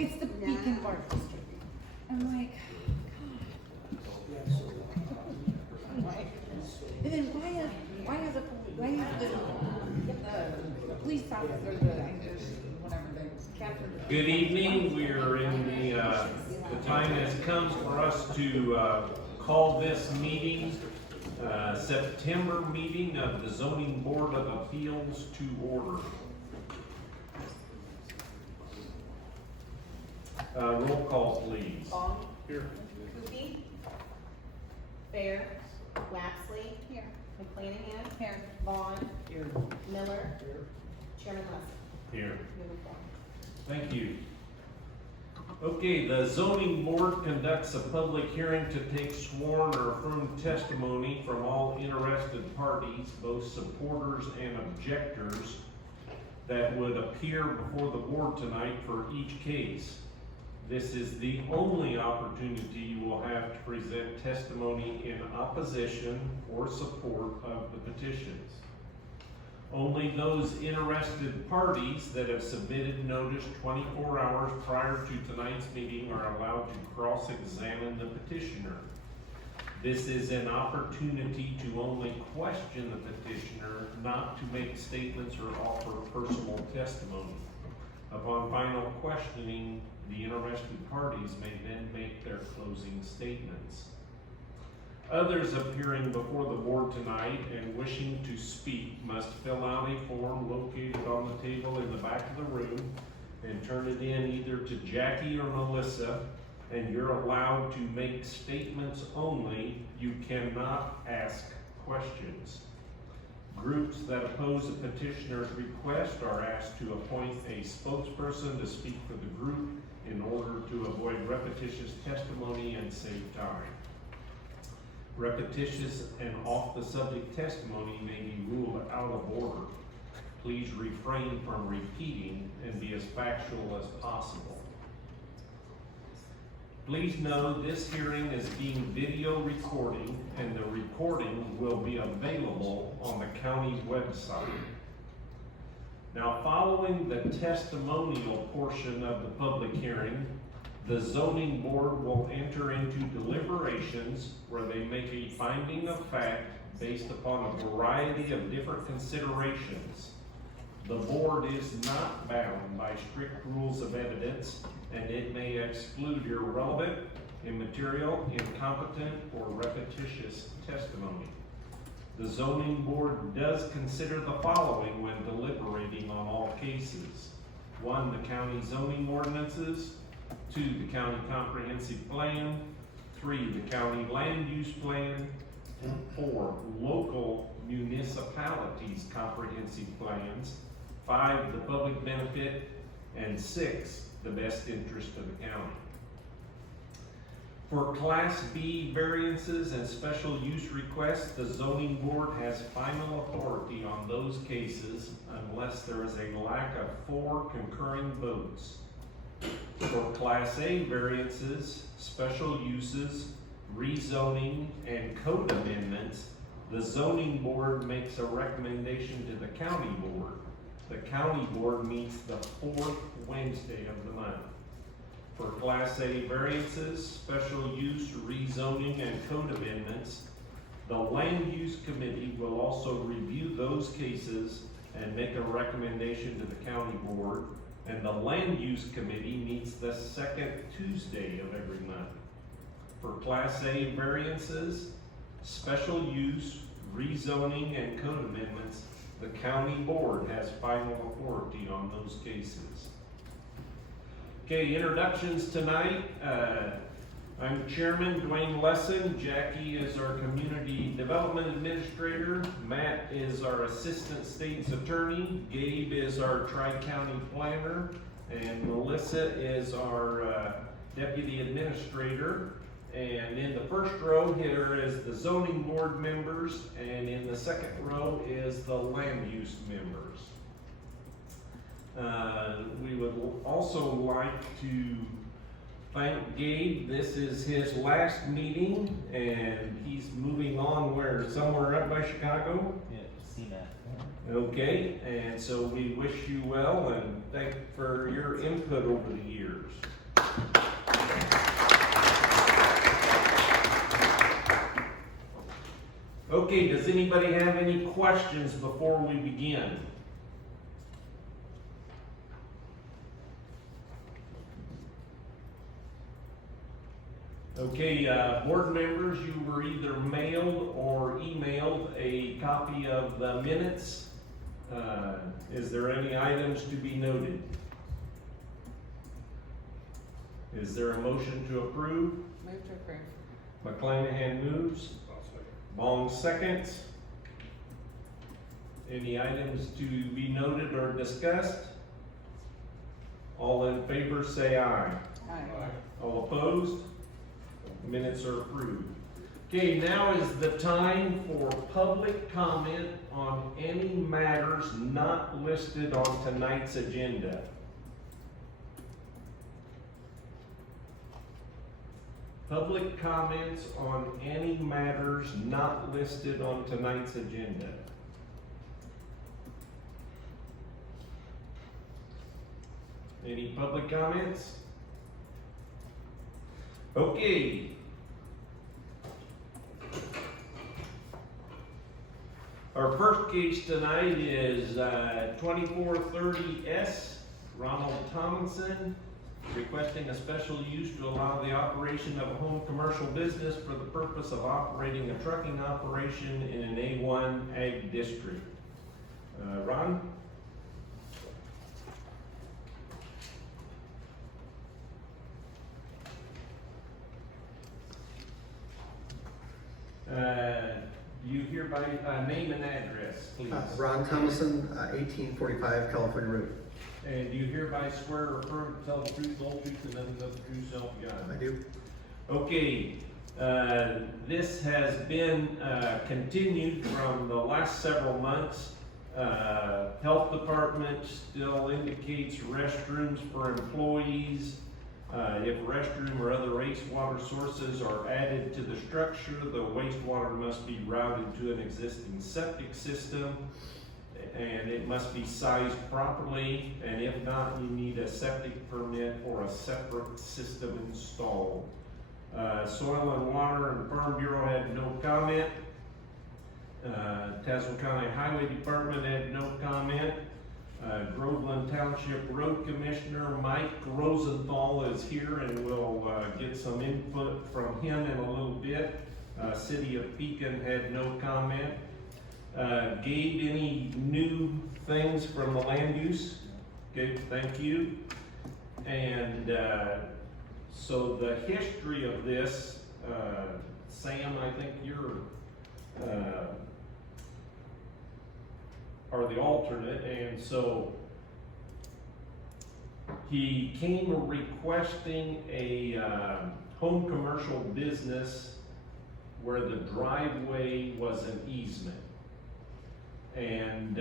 It's the Beacon Park District. I'm like, God. And then why has the police officer, whatever, Catherine. Good evening. We are in the time has come for us to call this meeting, September meeting of the Zoning Board of Appeals to order. Roll call, please. Bong. Here. Coopey. Fair. Lapsley. Here. McClanahan. Here. Vaughn. Here. Miller. Here. Chairman Leslie. Here. Uniform. Thank you. Okay, the zoning board conducts a public hearing to take sworn or affirmed testimony from all interested parties, both supporters and objectors, that would appear before the board tonight for each case. This is the only opportunity you will have to present testimony in opposition or support of the petitions. Only those interested parties that have submitted notice 24 hours prior to tonight's meeting are allowed to cross-examine the petitioner. This is an opportunity to only question the petitioner, not to make statements or offer personal testimony. Upon final questioning, the interested parties may then make their closing statements. Others appearing before the board tonight and wishing to speak must fill out a form located on the table in the back of the room and turn it in either to Jackie or Melissa, and you're allowed to make statements only. You cannot ask questions. Groups that oppose the petitioner's request are asked to appoint a spokesperson to speak for the group in order to avoid repetitious testimony and save time. Repetitious and off-the-subject testimony may be ruled out of order. Please refrain from repeating and be as factual as possible. Please know this hearing is being video recording, and the recording will be available on the county website. Now, following the testimonial portion of the public hearing, the zoning board will enter into deliberations where they make a finding of fact based upon a variety of different considerations. The board is not bound by strict rules of evidence, and it may exclude irrelevant, immaterial, incompetent, or repetitious testimony. The zoning board does consider the following when deliberating on all cases. 1, the county zoning ordinances. 2, the county comprehensive plan. 3, the county land use plan. 4, local municipalities comprehensive plans. 5, the public benefit. And 6, the best interest of the county. For Class B variances and special use requests, the zoning board has final authority on those cases unless there is a lack of 4 concurring votes. For Class A variances, special uses, rezoning, and code amendments, the zoning board makes a recommendation to the county board. The county board meets the 4th Wednesday of the month. For Class A variances, special use, rezoning, and code amendments, the land use committee will also review those cases and make a recommendation to the county board, and the land use committee meets the 2nd Tuesday of every month. For Class A variances, special use, rezoning, and code amendments, the county board has final authority on those cases. Okay, introductions tonight. I'm Chairman Dwayne Lesson. Jackie is our Community Development Administrator. Matt is our Assistant State's Attorney. Gabe is our Tri-County Planner. And Melissa is our Deputy Administrator. And in the first row here is the zoning board members, and in the second row is the land use members. We would also like to thank Gabe. This is his last meeting, and he's moving on somewhere up by Chicago. Yeah, see that. Okay, and so we wish you well and thank you for your input over the years. Okay, does anybody have any questions before we begin? Okay, board members, you were either mailed or emailed a copy of the minutes. Is there any items to be noted? Is there a motion to approve? Move to approve. McClanahan moves. Bong seconds. Any items to be noted or discussed? All in favor say aye. Aye. All opposed? Minutes are approved. Okay, now is the time for public comment on any matters not listed on tonight's agenda. Public comments on any matters not listed on tonight's agenda. Any public comments? Okay. Our first case tonight is 2430S, Ronald Tomlinson, requesting a special use to allow the operation of a home commercial business for the purpose of operating a trucking operation in an A1 ag district. Ron? You hereby name and address, please. Ron Thomason, 1845 California Road. And do you hereby swear or affirm to tell the truth, the whole truth, and nothing but the true self you got? I do. Okay, this has been continued from the last several months. Health Department still indicates restrooms for employees. If restroom or other wastewater sources are added to the structure, the wastewater must be routed to an existing septic system, and it must be sized properly, and if not, you need a septic permit or a separate system installed. Soil and Water and Farm Bureau had no comment. Tazewell County Highway Department had no comment. Groveland Township Road Commissioner Mike Rosenthal is here, and we'll get some input from him in a little bit. City of Pekin had no comment. Gabe, any new things from the land use? Okay, thank you. And so the history of this, Sam, I think you're are the alternate, and so he came requesting a home commercial business where the driveway was an easement. And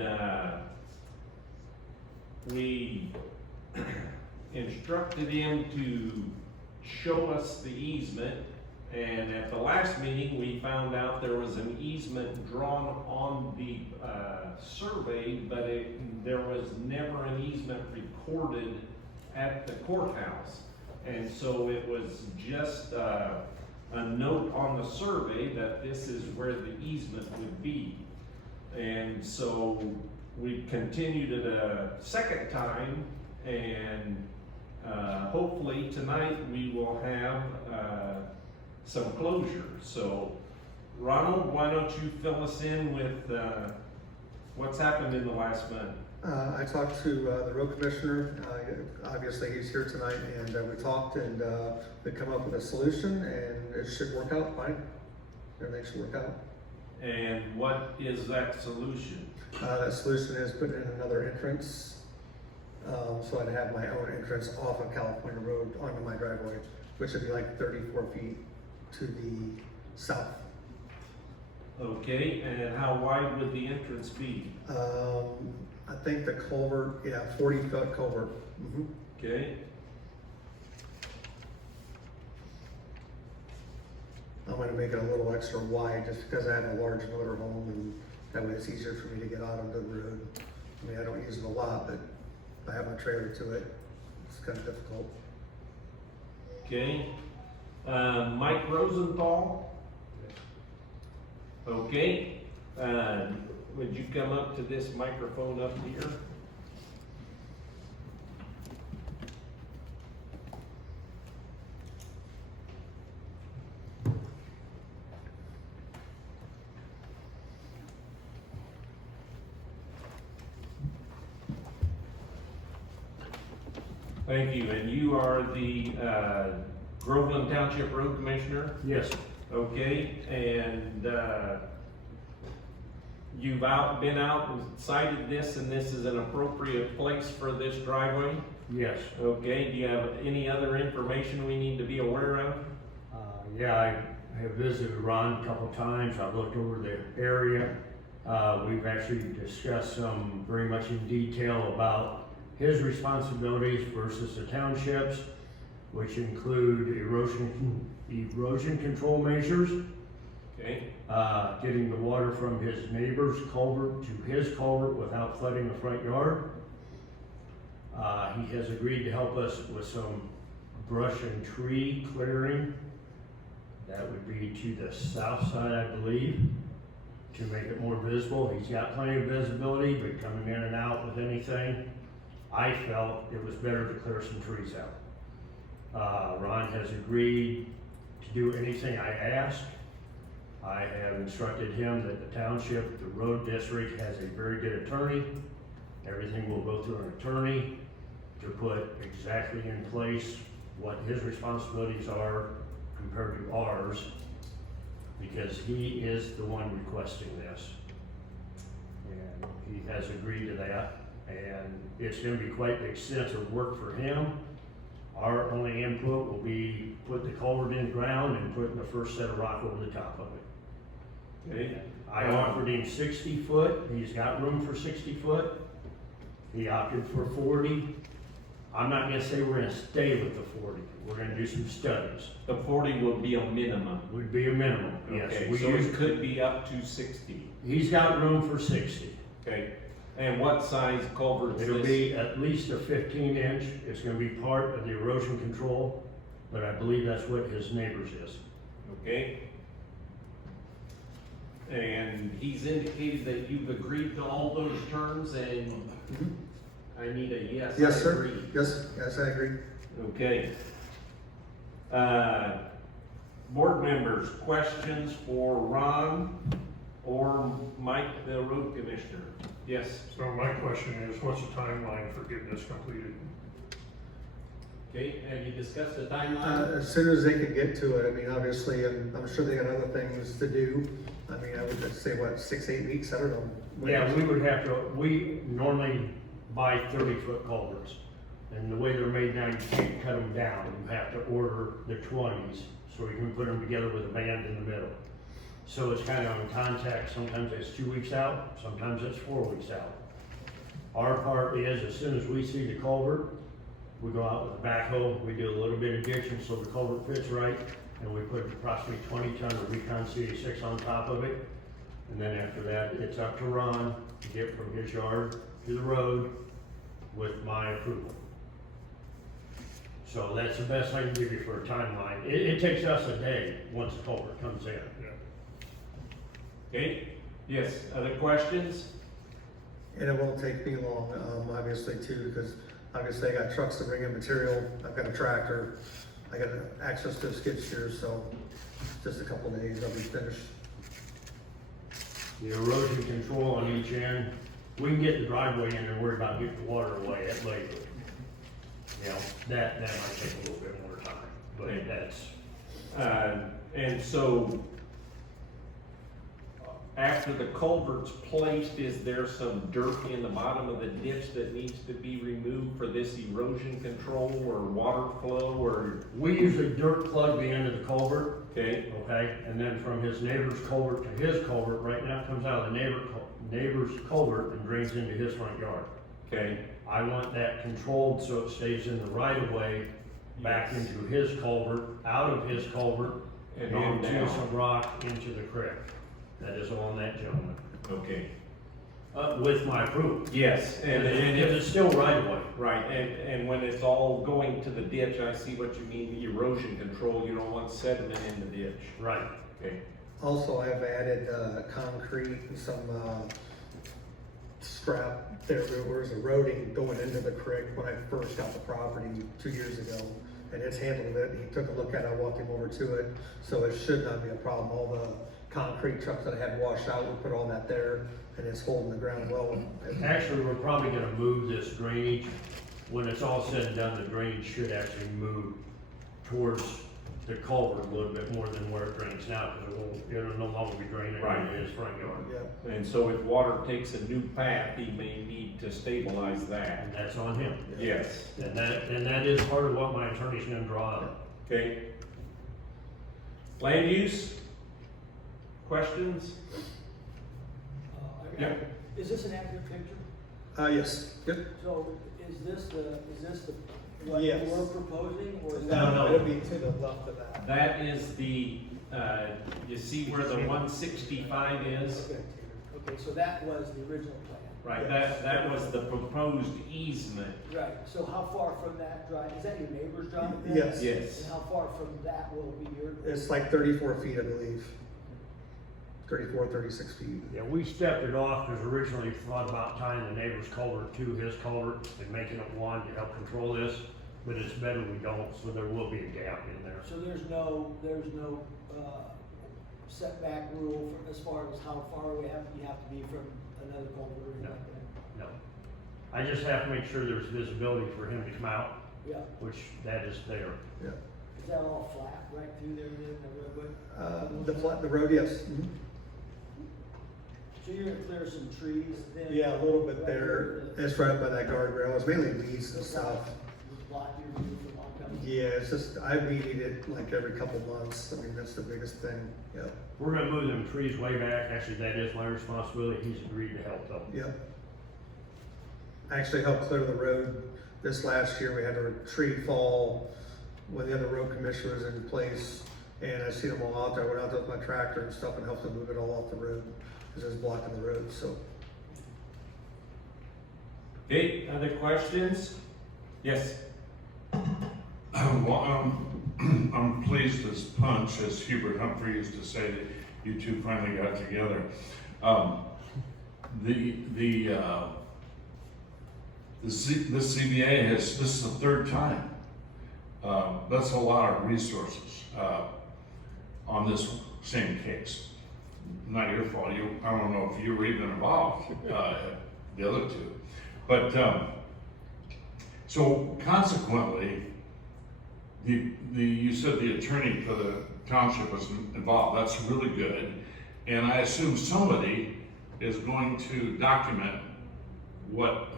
we instructed him to show us the easement, and at the last meeting we found out there was an easement drawn on the survey, but there was never an easement recorded at the courthouse. And so it was just a note on the survey that this is where the easement would be. And so we continued it a second time, and hopefully tonight we will have some closure. So Ronald, why don't you fill us in with what's happened in the last month? I talked to the road commissioner. Obviously he's here tonight, and we talked, and we come up with a solution, and it should work out fine. Everything should work out. And what is that solution? That solution is putting in another entrance, so I'd have my own entrance off of California Road onto my driveway, which would be like 34 feet to the south. Okay, and how wide would the entrance be? I think the culvert, 40-foot culvert. Mm-hmm. Okay, I'm gonna make it a little extra wide just because I have a large motor home, and that way it's easier for me to get out onto the road. I mean, I don't use it a lot, but if I have my trailer to it, it's kind of difficult. okay. Mike Rosenthal? Okay, Would you come up to this microphone up here? Thank you, and you are the Groveland Township Road Commissioner? Yes, Okay, and you've been out and cited this, and this is an appropriate place for this driveway? yes. Okay, do you have any other information we need to be aware of? Yeah, I have visited Ron a couple times. I've looked over the area. We've actually discussed some very much in detail about his responsibilities versus the township's, which include erosion control measures, Okay, getting the water from his neighbor's culvert to his culvert without flooding the front yard. He has agreed to help us with some brush and tree clearing. That would be to the south side, I believe, to make it more visible. He's got plenty of visibility, but coming in and out with anything, I felt it was better to clear some trees out. Ron has agreed to do anything I ask. I have instructed him that the township, the road district, has a very good attorney. Everything will go through an attorney to put exactly in place what his responsibilities are compared to ours, because he is the one requesting this. And he has agreed to that, and it's gonna be quite extensive work for him. Our only input will be put the culvert in the ground and putting the first set of rock over the top of it. okay. I offered him 60 foot, he's got room for 60 foot. He opted for 40. I'm not gonna say we're gonna stay with the 40, we're gonna do some studies. The 40 will be a minimum. Would be a minimum, yes. Okay, We so use- it could be up to 60. He's got room for 60. Okay, and what size culvert is It'll this? be at least a 15-inch, it's gonna be part of the erosion control, but I believe that's what his neighbor's is. Okay. And he's indicated that you've agreed to all those terms, and I need a yes, I Yes, sir. agree. Yes, I agree. Okay. Board members, questions for Ron or Mike, the road commissioner? Yes, So my question is, what's the timeline for getting this completed? okay, have you discussed the timeline? As soon as they can get to it, I mean, obviously, I'm sure they got other things to do. I mean, I would just say, what, 6, 8 weeks, I don't know. Yeah, we would have to, we normally buy 30-foot culverts. And the way they're made now, you can't cut them down. You have to order the 20s, so you can put them together with a band in the middle. So it's kind of on contact, sometimes it's 2 weeks out, sometimes it's 4 weeks out. Our part is, as soon as we see the culvert, we go out with a backhoe, we do a little bit of ditching so the culvert fits right, and we put approximately 20 ton of Recon CA6 on top of it. And then after that, it's up to Ron to get from his yard to the road with my approval. So that's the best I can give you for a timeline. It takes us a day once the culvert comes in. Okay, yes, other questions? And it won't take me long, obviously, too, because obviously I got trucks to bring in material, I've got a tractor, I got access to a skid steer, so just a couple days, I'll be finished. The erosion control on each end, we can get the driveway in and worry about getting the water away at later. You know, that might take a little bit more time, but that's. And so, after the culvert's placed, is there some dirt in the bottom of the ditch that needs to be removed for this erosion control or water flow or? We usually dirt plug the end of the culvert, Okay, okay, and then from his neighbor's culvert to his culvert, right now it comes out of the neighbor's culvert and drains into his front yard. okay, I want that controlled so it stays in the right of way, back Yes. into his culvert, out of his culvert, And and on onto down. some rock into the creek. That is on that gentleman, okay. with my approval. Yes, and Because if, it's still right of way. right, and when it's all going to the ditch, I see what you mean, the erosion control, you don't want sediment in the ditch. Right. Okay, Also, I've added, concrete and some, scrap there. There was eroding going into the creek when I first got the property 2 years ago. And it's handled it. He took a look at it, I walked him over to it. So it should not be a problem. All the concrete trucks that I had washed out, we put all that there and it's holding the ground well. Actually, we're probably gonna move this drainage. When it's all said and done, the drainage should actually move towards the culvert a little bit more than where it drains now, because it'll no longer be draining Right. in his front yard. Yeah. And so if water takes a new path, he may need to stabilize that. And that's on him. Yes, And that is part of what my attorney's gonna draw up. okay. Land use? Questions? Yeah. Is this an accurate picture? Yes, yep. So is this the, what you Yes. were proposing, or is No, that? no. It'll be to the left of that. That is the, you see where the 165 is? Okay, okay, so that was the original plan. Right, that was the proposed easement. Right, so how far from that drive, is that your neighbor's drive then? Yes. Yes. And how far from that will be your? It's like 34 feet, I believe. 34, 36 feet. Yeah, we stepped it off, because originally thought about tying the neighbor's culvert to his culvert and making it one to help control this, but it's better we don't, so there will be a gap in there. So there's no setback rule for, as far as how far you have to be from another culvert or anything No. like that? No. I just have to make sure there's visibility for him to come out, Yeah, which that is there. Yeah. is that all flat right through there then, the roadway? The road, yes. Mhm. So you're gonna clear some trees then? Yeah, a little bit right there. here It's right up by that guardrail. It's mainly weeds and to- stuff. Just block your view from oncoming. Yeah, it's just, I weed it like every couple months. I mean, that's the biggest thing. Yep, We're gonna move them trees way back, actually, that is my responsibility, he's agreed to help though. yep. I actually helped clear the road this last year. We had a tree fall when the other road commissioner was in place. And I seen them all out there. I went out there with my tractor and stuff and helped them move it all off the road because it was blocking the road, so. Okay, other questions? Yes. Well, I'm pleased as punch, as Hubert Humphrey used to say, that you two finally got together. The CBA has, this is the third time. That's a lot of resources, on this same case. Not your fault, I don't know if you were even involved, the other two. But, so consequently, you said the attorney for the township was involved, that's really good. And I assume somebody is going to document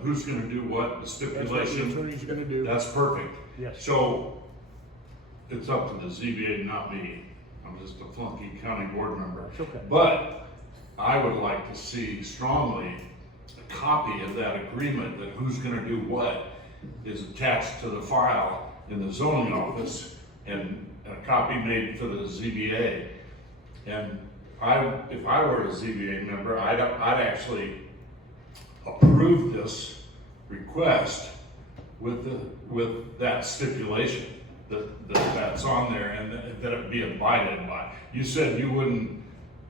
who's gonna do what, the stipulation. attorney's gonna do. That's perfect. Yes. So, it's up to the ZBA, not me. I'm just a flunky county board member. It's okay. But I would like to see strongly a copy of that agreement, that who's gonna do what is attached to the file in the zoning office, and a copy made for the ZBA. And if I were a ZBA member, I'd actually approve this request with that stipulation that's on there, and that it be abided by. You said you wouldn't,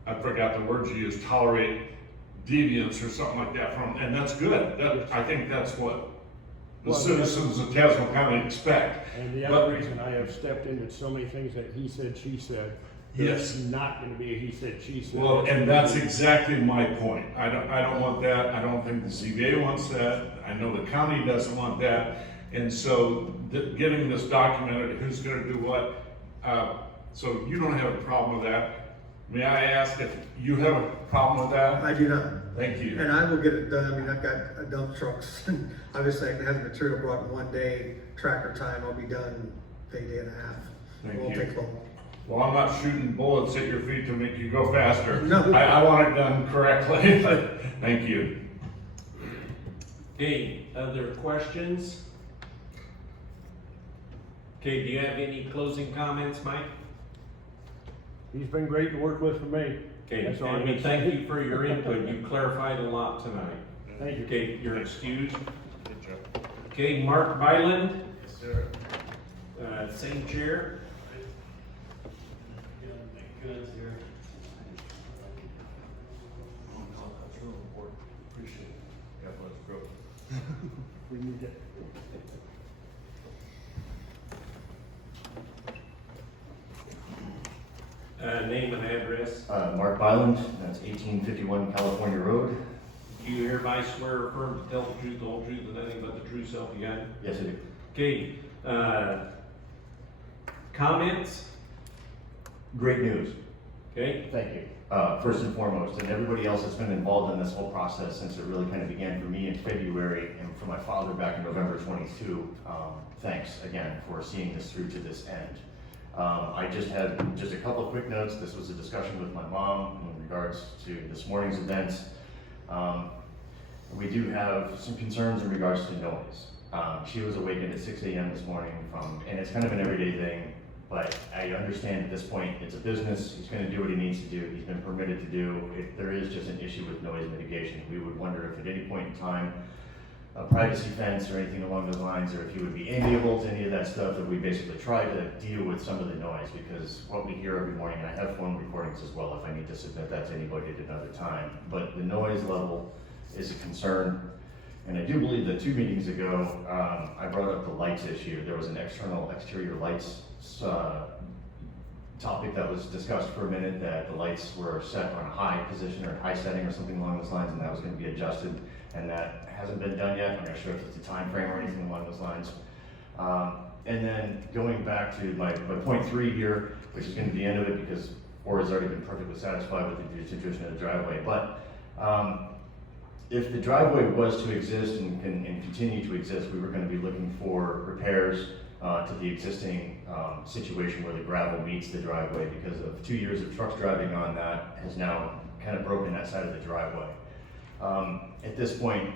I forgot the words you used, tolerate deviance or something like that and that's good. I think that's what the citizens of Tazewell County expect. And the But- other reason I have stepped into so many things that he said, she said, Yes. there's not gonna be a he said, she said. Well, and that's exactly my point. I don't want that. I don't think the ZBA wants that. I know the county doesn't want that. And so getting this documented, who's gonna do what, so you don't have a problem with that. May I ask if you have a problem with that? I do not. Thank you. And I will get it done. I mean, I've got dump trucks. Obviously, I can have the material brought in 1 day, tractor time, I'll be done day and a half. Thank It won't you. take long. Well, I'm not shooting bullets at your feet to make you go faster. No. I want it done correctly, but thank you. Okay, other questions? Okay, do you have any closing comments, Mike? He's been great to work with for me. Okay, That's all I'm and we gonna thank say. you for your input. You clarified a lot tonight. Thank you. Okay, you're excused. Okay, Mark Byland. Same chair. Appreciate it. God bless, bro. We need it. Name and address. Mark Byland, that's 1851 California Road. Do you hereby swear or affirm to tell the truth, the whole truth, and nothing but the true self you got? Yes, I do. Okay, comments? Great news. Okay, Thank you. First and foremost, and everybody else that's been involved in this whole process since it really kind of began for me in February and for my father back in November 22. Thanks again for seeing this through to this end. I just had just a couple of quick notes. This was a discussion with my mom in regards to this morning's events. We do have some concerns in regards to noise. She was awakened at 6 a.m. this morning and it's kind of an everyday thing, but I understand at this point it's a business. He's going to do what he needs to do. He's been permitted to do. If there is just an issue with noise mitigation, we would wonder if at any point in time a privacy fence or anything along those lines, or if you would be amiable to any of that stuff, that we basically try to deal with some of the noise, because what we hear every morning, and I have phone recordings as well if I need to submit that to anybody at another time, but the noise level is a concern. And I do believe that 2 meetings ago, I brought up the lights issue. There was an exterior lights topic that was discussed for a minute, that the lights were set on a high position or high setting or something along those lines, and that was going to be adjusted, and that hasn't been done yet. I'm not sure if it's a time frame or anything along those lines. And then going back to my point 3 here, which is going to be the end of it, because 4 has already been perfectly satisfied with the situation of the driveway. But if the driveway was to exist and continue to exist, we were going to be looking for repairs to the existing situation where the gravel meets the driveway, because of 2 years of trucks driving on that has now kind of broken that side of the driveway. At this point,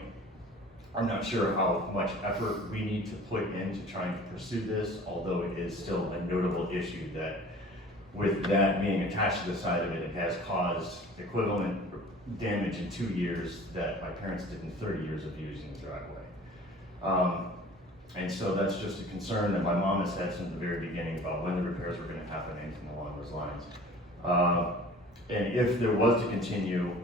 I'm not sure how much effort we need to put into trying to pursue this, although it is still a notable issue that with that being attached to the side of it, it has caused equivalent damage in 2 years that my parents did in 30 years of using the driveway. And so that's just a concern that my mom has had from the very beginning about when the repairs were going to happen, anything along those lines. And if there was to continue,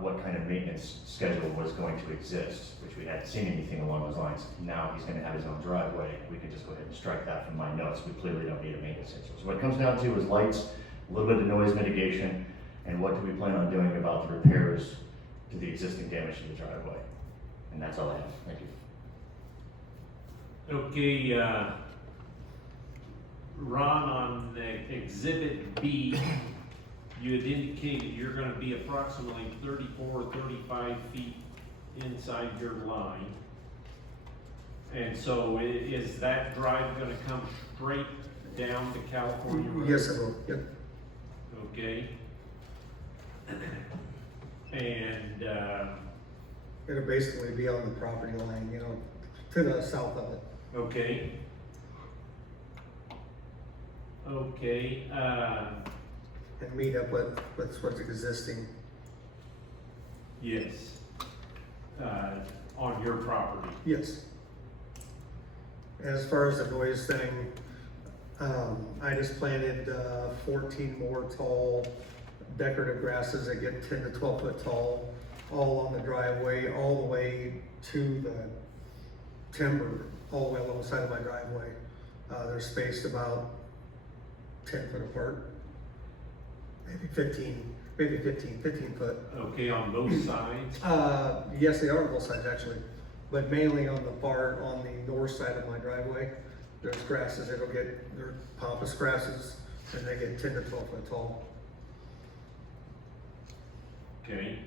what kind of maintenance schedule was going to exist, which we hadn't seen anything along those lines. Now he's going to have his own driveway. We can just go ahead and strike that from my notes. We clearly don't need a maintenance schedule. So what it comes down to is lights, a little bit of noise mitigation, and what do we plan on doing about the repairs to the existing damage to the driveway. And that's all I have. Thank you. okay, Ron, on the Exhibit B, you had indicated you're gonna be approximately 34 or 35 feet inside your line. And so is that drive gonna come straight down to California Road? Yes, it will, yep. Okay. And, It'll basically be on the property line, you know, to the south of it. okay. Okay, And meet up with what's existing. yes. On your property. Yes. As far as the noise thing, I just planted 14 more tall decorative grasses that get 10 to 12 foot tall, all on the driveway, all the way to the timber, all the way along the side of my driveway. They're spaced about 10 foot apart, maybe 15 foot. Okay, on both sides? Yes, they are on both sides actually, but mainly on the north side of my driveway. There's grasses, they're pampas grasses, and they get 10 to 12 foot tall. Okay.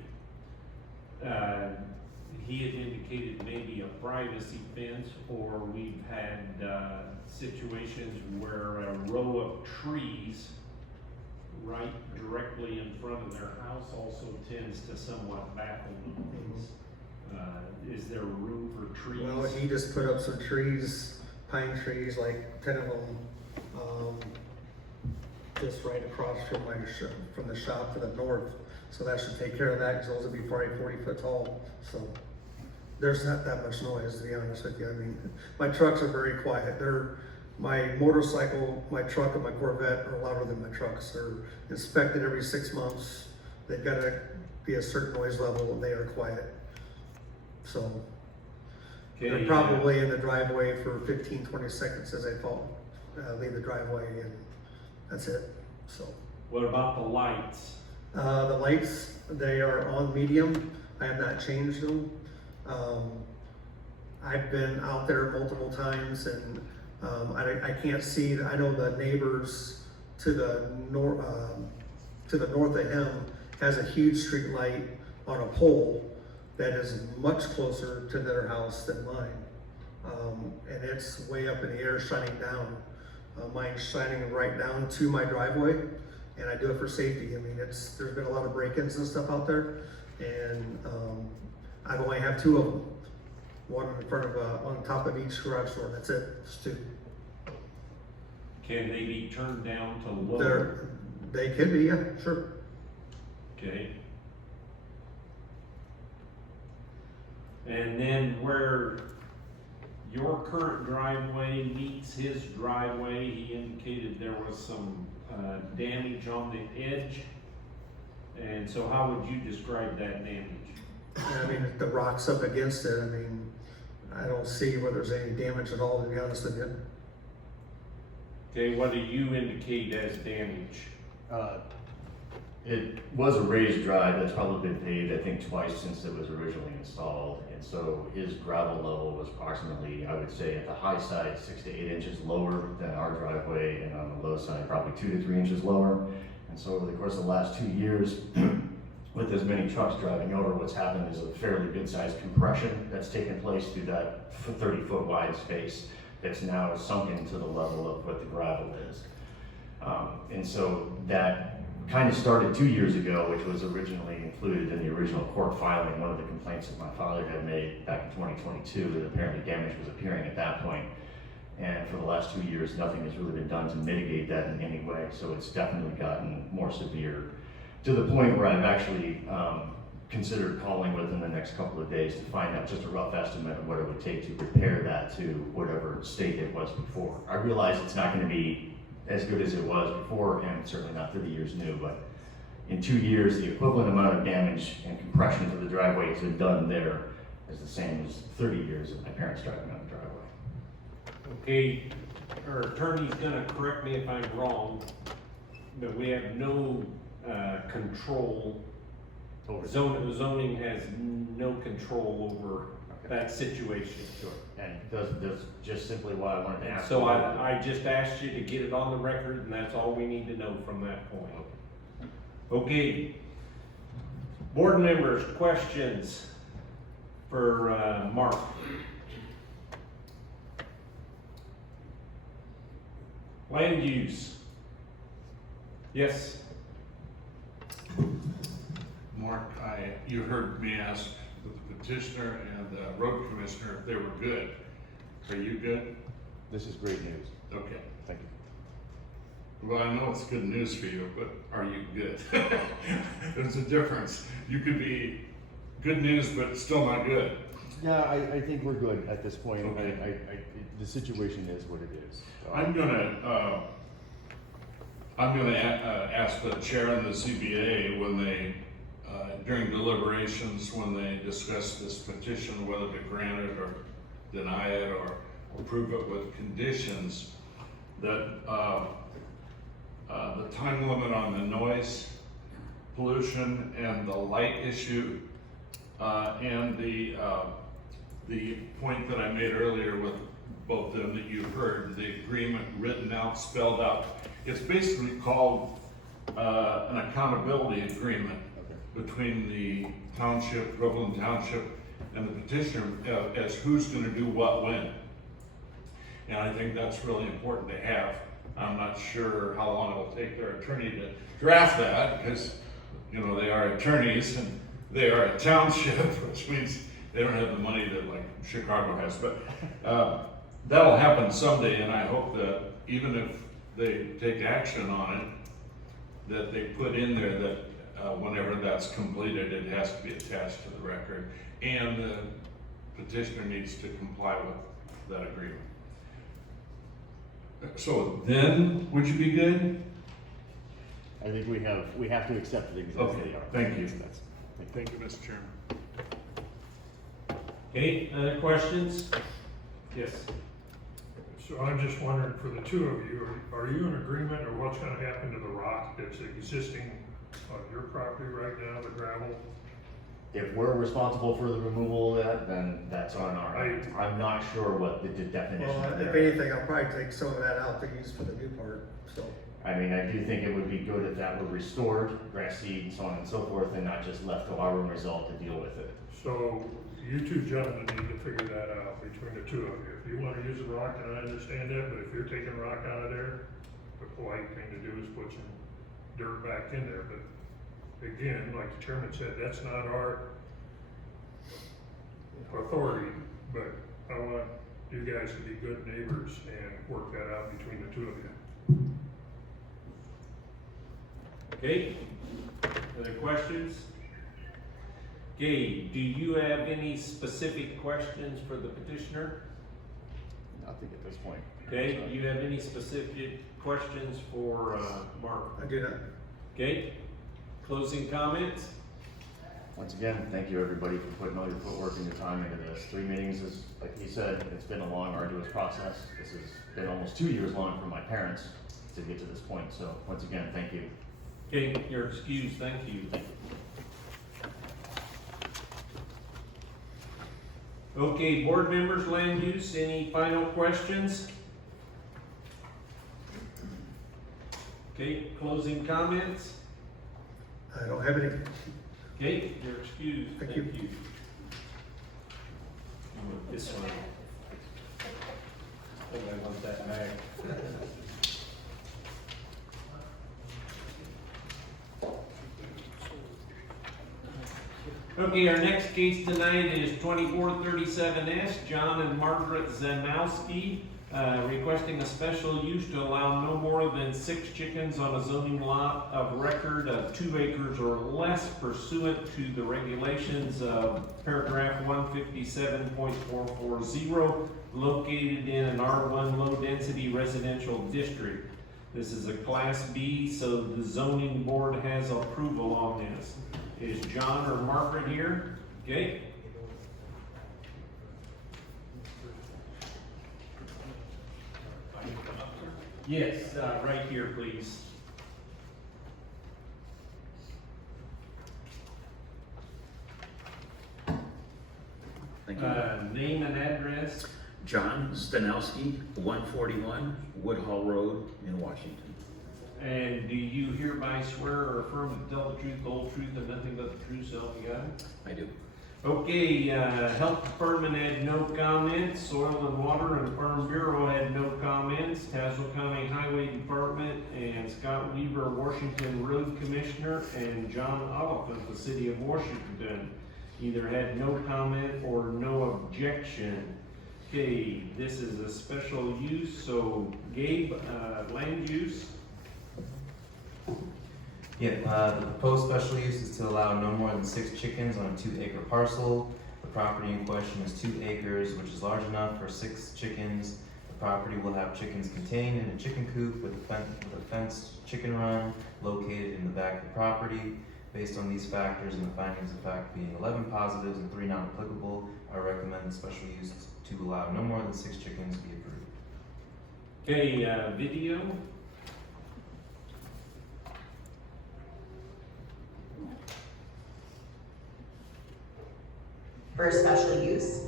He had indicated maybe a privacy fence, or we've had situations where a row of trees right directly in front of their house also tends to somewhat baffle the police. Is there room for trees? Well, he just put up some trees, pine trees, like 10 of them, just right across from the shop to the north. So that should take care of that, because those would be probably 40 foot tall. So there's not that much noise, to be honest with you. I mean, my trucks are very quiet. My motorcycle, my truck, and my Corvette are louder than my trucks. They're inspected every 6 months. They've got to be a certain noise level, and they are quiet. So Okay, they're probably in the driveway for 15, 20 seconds as I leave the driveway, and that's it, so. what about the lights? The lights, they are on medium. I have not changed them. I've been out there multiple times, and I can't see. I know the neighbors to the north of him has a huge street light on a pole that is much closer to their house than mine, and it's way up in the air, shining down. Mine's shining right down to my driveway. And I do it for safety. I mean, there's been a lot of break-ins and stuff out there, and I only have 2 of them. One in front of, on top of each garage door. That's it, just 2. Can they be turned down to lower? They could be, yeah, sure. Okay. And then where your current driveway meets his driveway, he indicated there was some damage on the edge. And so how would you describe that damage? I mean, the rock's up against it. I mean, I don't see where there's any damage at all, to be honest with you. Okay, what do you indicate as damage? It was a raised drive that's probably been paved, I think, twice since it was originally installed. And so his gravel level was approximately, I would say, at the high side, 6 to 8 inches lower than our driveway, and on the low side, probably 2 to 3 inches lower. And so over the course of the last 2 years, with as many trucks driving over, what's happened is a fairly good sized compression that's taken place through that 30-foot wide space that's now sunken to the level of what the gravel is. And so that kind of started 2 years ago, which was originally included in the original court filing. One of the complaints that my father had made back in 2022, that apparently damage was appearing at that point. And for the last 2 years, nothing has really been done to mitigate that in any way. So it's definitely gotten more severe, to the point where I've actually considered calling within the next couple of days to find out just a rough estimate of what it would take to repair that to whatever state it was before. I realize it's not going to be as good as it was before, and certainly not 30 years new, but in 2 years, the equivalent amount of damage and compression to the driveway has been done there is the same as 30 years of my parents driving on the driveway. Okay, our attorney's gonna correct me if I'm wrong, but we have no control. Zoning has no control over that situation. Sure. And that's just simply why I wanted to ask. So I just asked you to get it on the record, and that's all we need to know from that point. Okay. Board members, questions for Mark? Land use. Yes. Mark, you heard me ask the petitioner and the road commissioner if they were good. Are you good? This is great news. Okay. Thank you. Well, I know it's good news for you, but are you good? There's a difference. You could be good news, but still not good. Yeah, I think we're good at this point. Okay. The situation is what it is. I'm gonna ask the chair and the ZBA when they, during deliberations, when they discuss this petition, whether to grant it or deny it or approve it with conditions, that the time limit on the noise pollution and the light issue, and the point that I made earlier with both of them that you heard, the agreement written out, spelled out. It's basically called an accountability agreement between the township, Groveland Township, and the petitioner as who's going to do what when. And I think that's really important to have. I'm not sure how long it will take their attorney to draft that, because you know they are attorneys and they are a township, which means they don't have the money that like Chicago has. But that'll happen someday, and I hope that even if they take action on it, that they put in there that whenever that's completed, it has to be attached to the record, and the petitioner needs to comply with that agreement. So then, would you be good? I think we have to accept things as Okay, they are. thank you. That's- Thank you, Mr. Chairman. Okay, other questions? Yes. So I'm just wondering, for the two of you, are you in agreement, or what's gonna happen to the rock that's existing on your property right now, the gravel? If we're responsible for the removal of that, then that's on our, I'm not sure what the definition Well, of if there. anything, I'll probably take some of that out to use for the new part, so. I mean, I do think it would be good if that were restored, grass seed, so on and so forth, and not just left to our own result to deal with it. So you two gentlemen need to figure that out between the two of you. If you wanna use the rock, then I understand that, but if you're taking rock out of there, the polite thing to do is put some dirt back in there, but again, like the chairman said, that's not our authority, but I want you guys to be good neighbors and work that out between the two of you. Okay, other questions? Okay, do you have any specific questions for the petitioner? Nothing at this point. Okay, do you have any specific questions for, Mark? I do not. Okay, closing comments? Once again, thank you everybody for putting all your footwork and your time into this. 3 meetings is, like he said, it's been a long, arduous process. This has been almost 2 years long for my parents to get to this point, so once again, thank you. Okay, you're excused, thank you. Okay, board members, land use, any final questions? Okay, closing comments? I don't have any. Okay, you're excused, Thank thank you. you. This one. I think I want that back. Okay, our next case tonight is 2437S, John and Margaret Zanowski, requesting a special use to allow no more than 6 chickens on a zoning lot of record of 2 acres or less pursuant to the regulations of paragraph 157.440, located in an R1 low-density residential district. This is a Class B, so the zoning board has approval on this. Is John or Margaret here? Okay. Yes, right here, please. Thank you. Name and address. John Stanowski, 141 Woodhall Road in Washington. And do you hereby swear or affirm to tell the truth, the whole truth, and nothing but the truth, so help you God? I do. Okay, Health Department had no comments, Soil and Water and Farm Bureau had no comments, Tazewell County Highway Department and Scott Weaver, Washington Road Commissioner, and John Oliphant, the City of Washington, either had no comment or no objection. Okay, this is a special use, so Gabe, land use. Yeah, the proposed special use is to allow no more than 6 chickens on a 2-acre parcel. The property in question is 2 acres, which is large enough for 6 chickens. The property will have chickens contained in a chicken coop with a fenced chicken run located in the back of the property. Based on these factors and the findings of fact being 11 positives and 3 not applicable, I recommend the special use to allow no more than 6 chickens be approved. Okay, video. For a special use,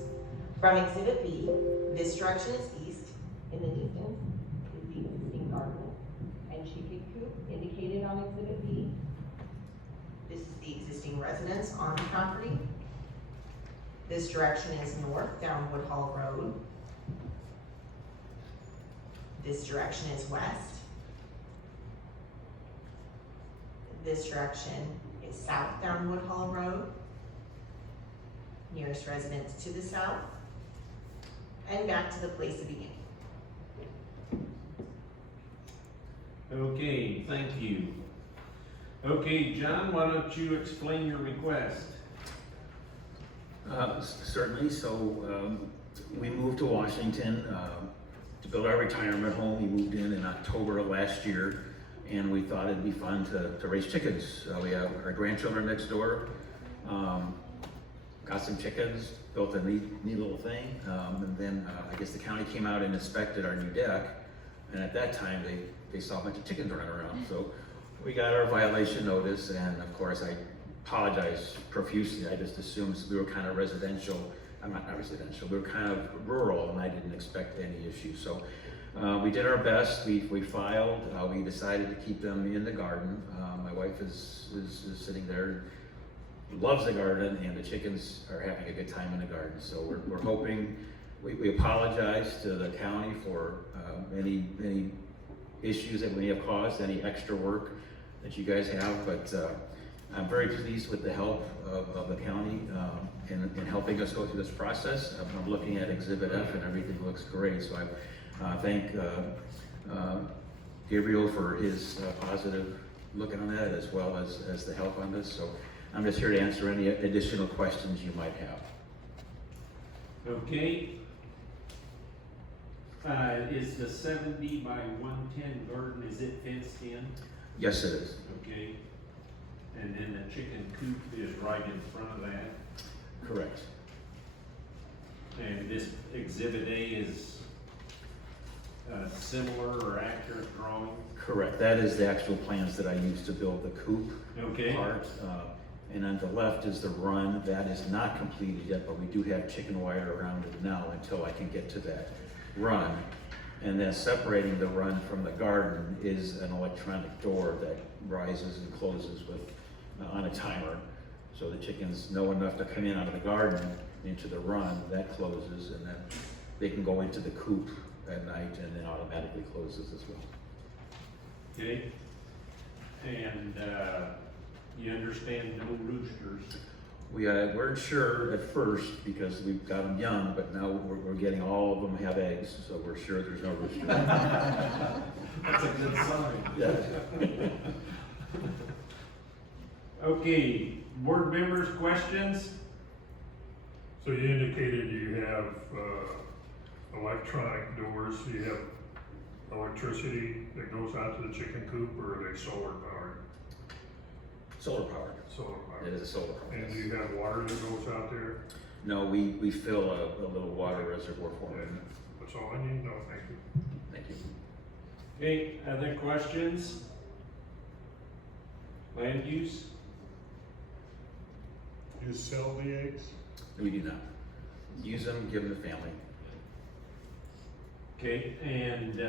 from Exhibit B, this direction is east. In the distance is the existing garden and chicken coop indicated on Exhibit B. This is the existing residence on the property. This direction is north down Woodhall Road. This direction is west. This direction is south down Woodhall Road. Nearest residence to the south, and back to the place of beginning. Okay, thank you. Okay, John, why don't you explain your request? Certainly. So we moved to Washington to build our retirement home. We moved in October of last year, and we thought it'd be fun to raise chickens. We have our grandchildren next door. got some chickens, built a neat little thing, and then, I guess the county came out and inspected our new deck, and at that time, they saw a bunch of chickens running around, so we got our violation notice, and of course, I apologize profusely, I just assumed we were kind of residential, not residential, we were kind of rural, and I didn't expect any issues, so we did our best, we filed, we decided to keep them in the garden. My wife is sitting there, loves the garden, and the chickens are having a good time in the garden. So we're hoping, we apologize to the county for any issues that we have caused, any extra work that you guys have, but I'm very pleased with the help of the county in helping us go through this process. I'm looking at Exhibit F and everything looks great, so I thank Gabriel for his positive looking on that, as well as the help on this. So I'm just here to answer any additional questions you might have. Okay. Is the 70 by 110 garden, is it fenced in? Yes, it is. Okay. And then the chicken coop is right in front of that? Correct. And this Exhibit A is similar or accurate drawing? Correct. That is the actual plans that I used to build the coop part. And on the left is the run. That is not completed yet, but we do have chicken wire around it now until I can get to that run. And then separating the run from the garden is an electronic door that rises and closes with on a timer. So the chickens know enough to come in out of the garden into the run, that closes, and then they can go into the coop at night and then automatically closes as well. Okay. And you understand no roosters? We weren't sure at first because we got them young, but now we're getting all of them have eggs, so we're sure there's no roosters. That's a good sign. Yeah. Okay, board members, questions? So you indicated you have, electronic doors, you have electricity that goes out to the chicken coop, or are they solar powered? Solar powered. Solar powered. It is a solar powered. And do you have water that goes out there? No, we fill a little water reservoir for them. That's all I need, no, thank you. Thank you. Okay, other questions? Land use? You sell the eggs? We do not. Use them, give them to family. Okay, and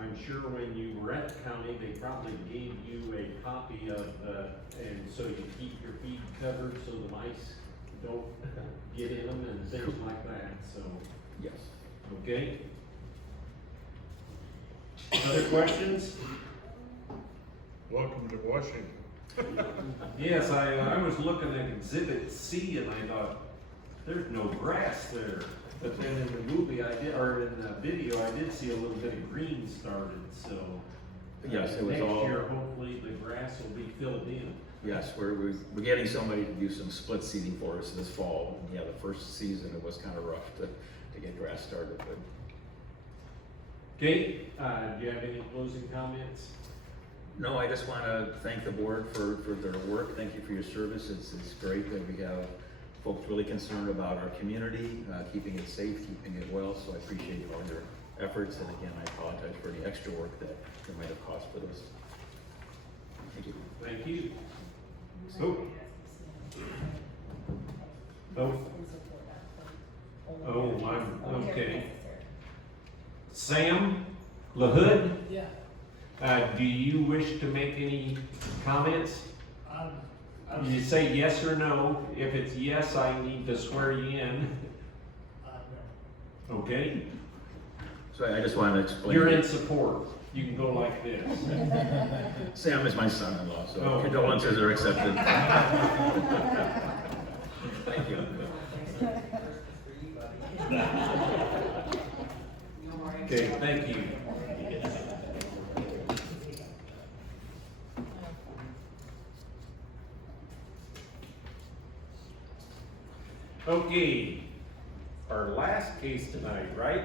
I'm sure when you were at the county, they probably gave you a copy of, and so you keep your feed covered so the mice don't get in them and things like that, so. Yes. Okay. Other questions? Welcome to Washington. Yes, I was looking at Exhibit C and I thought, there's no grass there. But then in the movie I did, or in the video, I did see a little bit of green started, so. Yes, it was next all. year, hopefully the grass will be filled in. Yes, we're getting somebody to do some split seeding for us this fall. Yeah, the first season it was kind of rough to get grass started, but. Okay, do you have any closing comments? No, I just want to thank the board for their work. Thank you for your service. It's great that we have folks really concerned about our community, keeping it safe, keeping it well. So I appreciate all your efforts. And again, I apologize for any extra work that might have cost for this. Thank you. Thank you. Oh. Oh. Oh, I'm, okay. Sam LaHood? Yeah. Do you wish to make any comments? You say yes or no. If it's yes, I need to swear you in. No. Okay? So I just want to explain. You're in support. You can go like this. Sam is my son-in-law, so Oh. condolences are accepted. Thank you. Okay, thank you. Okay, our last case tonight, right?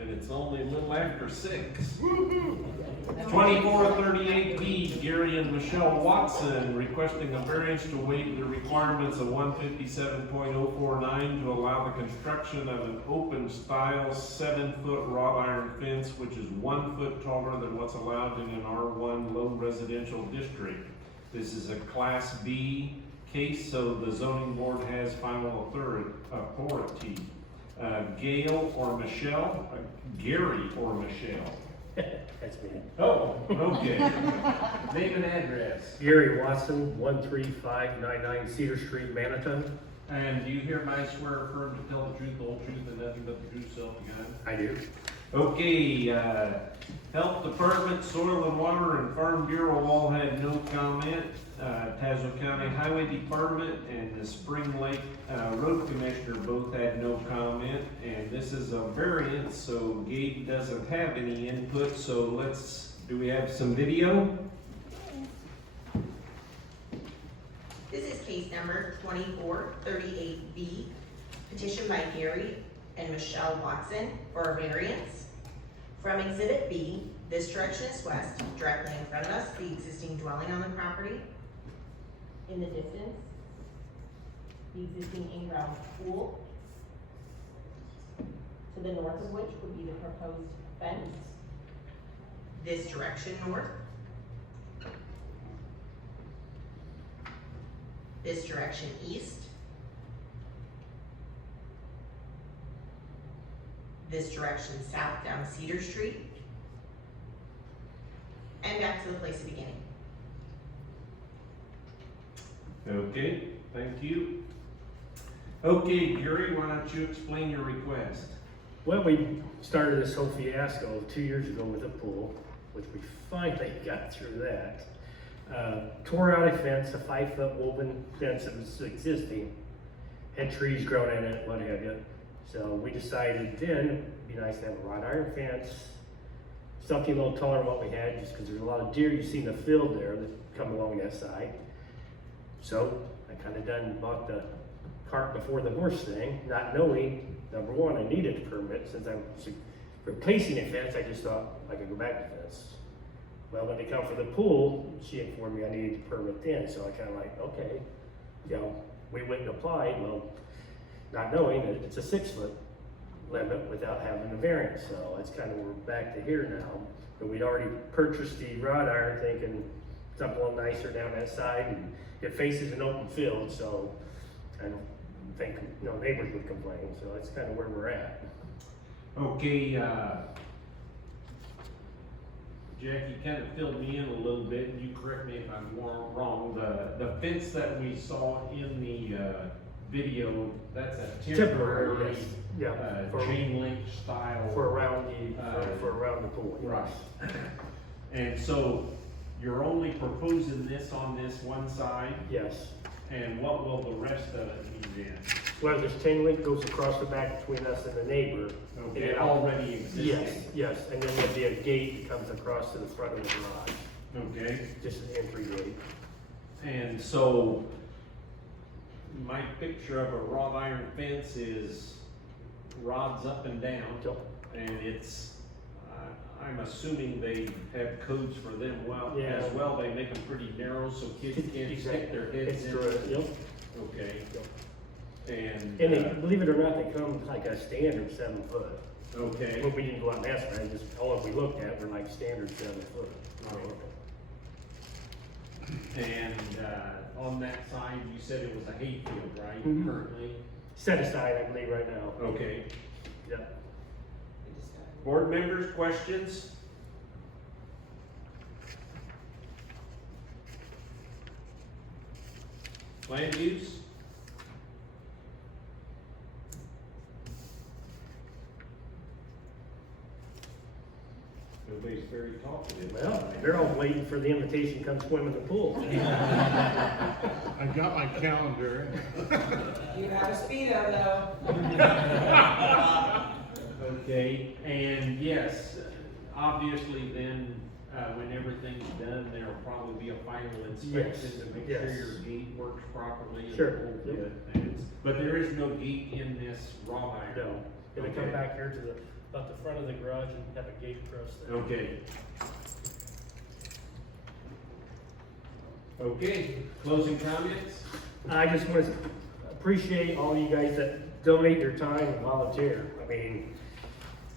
And it's only a little after 6. 2438B Gary and Michelle Watson requesting a variance to waive the requirements of 157.049 to allow the construction of an open style 7-foot wrought iron fence, which is 1 foot taller than what's allowed in an R1 low residential district. This is a Class B case, so the zoning board has final authority. Gail or Michelle? Gary or Michelle? That's me. Oh, okay. Name and address. Gary Watson, 13599 Cedar Street, Manatee. And do you hereby swear or affirm to tell the truth, the whole truth, and nothing but the truth, so help you God? I do. Okay, Health Department, Soil and Water, and Farm Bureau all had no comment. Tazewell County Highway Department and the Spring Lake Road Commissioner both had no comment. And this is a variance, so Gabe doesn't have any input, so do we have some video? This is case number 2438B, petition by Gary and Michelle Watson for a variance. From Exhibit B, this direction is west, directly in front of us, the existing dwelling on the property. In the distance, the existing in-ground pool, to the north of which would be the proposed fence. This direction north. This direction east. This direction south down Cedar Street. And back to the place of beginning. Okay, thank you. Okay, Gary, why don't you explain your request? Well, we started this whole fiasco 2 years ago with a pool, which we finally got through that. Tore out a fence, a 5-foot woven fence that was existing, had trees grown in it, what have you. So we decided then it'd be nice to have a wrought iron fence, something a little taller than what we had, just because there's a lot of deer you see in the field there that come along that side. So I kind of bought the cart before the horse thing, not knowing, number one, I needed a permit. Since I'm replacing a fence, I just thought I could go back to fence. Well, when they come for the pool, she informed me I needed a permit then, so I kind of like, okay, we went and applied, well, not knowing that it's a 6-foot limit without having a variance. So that's kind of, we're back to here now. But we'd already purchased the wrought iron thinking something a little nicer down that side, and it faces an open field, so I don't think no neighbors would complain. So that's kind of where we're at. Okay, Jackie kind of filled me in a little bit, and you correct me if I'm wrong. The fence that we saw in the video, that's a temporary chain link style. For around the pool. Right. And so you're only proposing this on this one side? Yes. And what will the rest of it be then? Well, this chain link goes across the back between us and the neighbor. Okay, it already exists? Yes, and then there'll be a gate that comes across to the front of the garage. Okay. Just an entry gate. And so my picture of a wrought iron fence is rods up and down, and it's, I'm assuming they have codes for them as well. They make them pretty narrow so kids can't stick their heads in. Yep. Okay. And they, believe it or not, they come like a standard 7 foot. Okay. When we didn't go out and ask for it, just all that we looked at were like standard 7 foot. And on that side, you said it was a hayfield, right? Mm-hmm. Currently? Set aside, I believe, right now. Okay. Yep. Board members, questions? Land use? Nobody's very talkative. Well, they're all waiting for the invitation to come swim in the pool. I got my calendar. You have a Speedo though. Okay, and yes, obviously then, when everything's done, there'll probably be a final inspection to make sure your gate works properly. And Sure. the whole bit. But there is no gate in this wrought iron? No, it'll come back here to about the front of the garage and have a gate across there. Okay. Okay, closing comments? I just want to appreciate all you guys that donate your time and volunteer. I mean,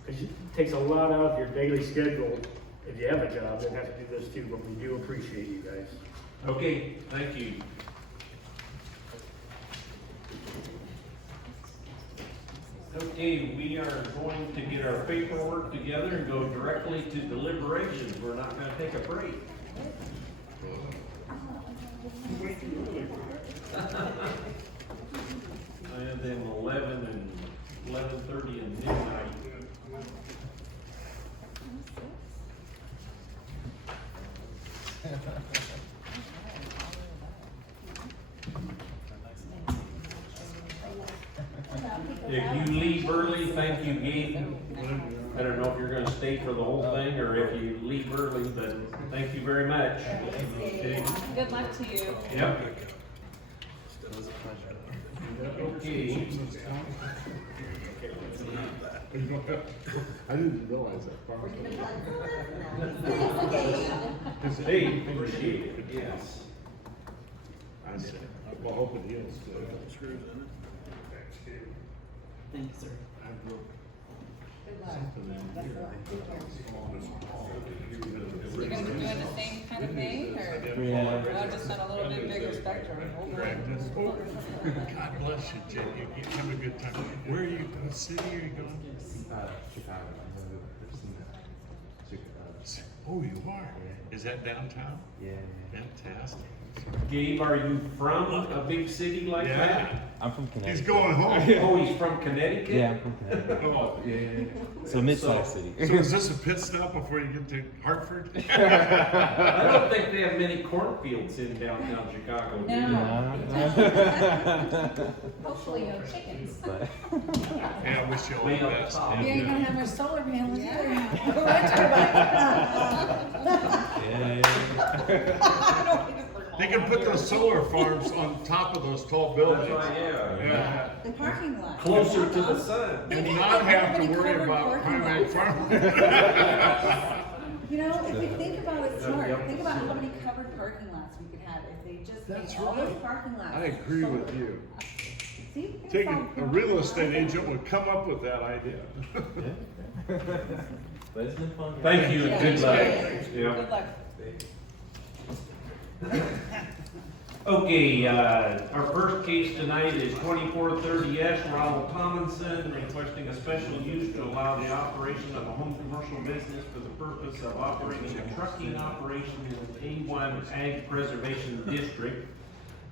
it takes a lot out of your daily schedule if you have a job and have to do this too, but we do appreciate you guys. Okay, thank you. Okay, we are going to get our paperwork together and go directly to deliberations. We're not gonna take a break. I have them 11 and 11:30 and midnight. If you leave early, thank you, Gabe. I don't know if you're gonna stay for the whole thing or if you leave early, but thank you very much. Okay. Good luck to you. Yep. Okay. I didn't realize that. Hey, appreciate it, yes. I see. Well, hope it heals. Screws in it. Thank you, sir. I broke Good luck. something in here. You gonna be doing the same kind of thing, or? Yeah. Well, just on a little bit bigger spectrum. God bless you, Jim. You have a good time. Where are you? What city are you going? Chicago. Oh, you are? Is that downtown? Yeah. Fantastic. Gabe, are you from a big city like that? Yeah. I'm from Connecticut. He's going home. Oh, he's from Connecticut? Yeah, I'm from Connecticut. Oh. Yeah. So mid-sized city. So is this a pit stop before you get to Hartford? I don't think they have many cornfields in downtown Chicago. do they? No. Hopefully no chickens. But Yeah, I wish you all the Way up best. top. You ain't And, gonna have much solar panels they can put those solar farms on top of those tall buildings. That's right, yeah. Yeah. The parking lot. Closer to the sun. And not have to worry about primary farming. You know, if we think about it smart, think about how many covered parking lots we could have if they just That's made all those right. parking lots. I agree with you. See? Take a real estate agent would come up with that idea. but it's been fun. Thank you and good luck. Good Yeah. luck. Okay, our first case tonight is 2430S, Ronald Tomlinson requesting a special use to allow the operation of a home commercial business for the purpose of operating a trucking operation in A1 Ag Preservation District.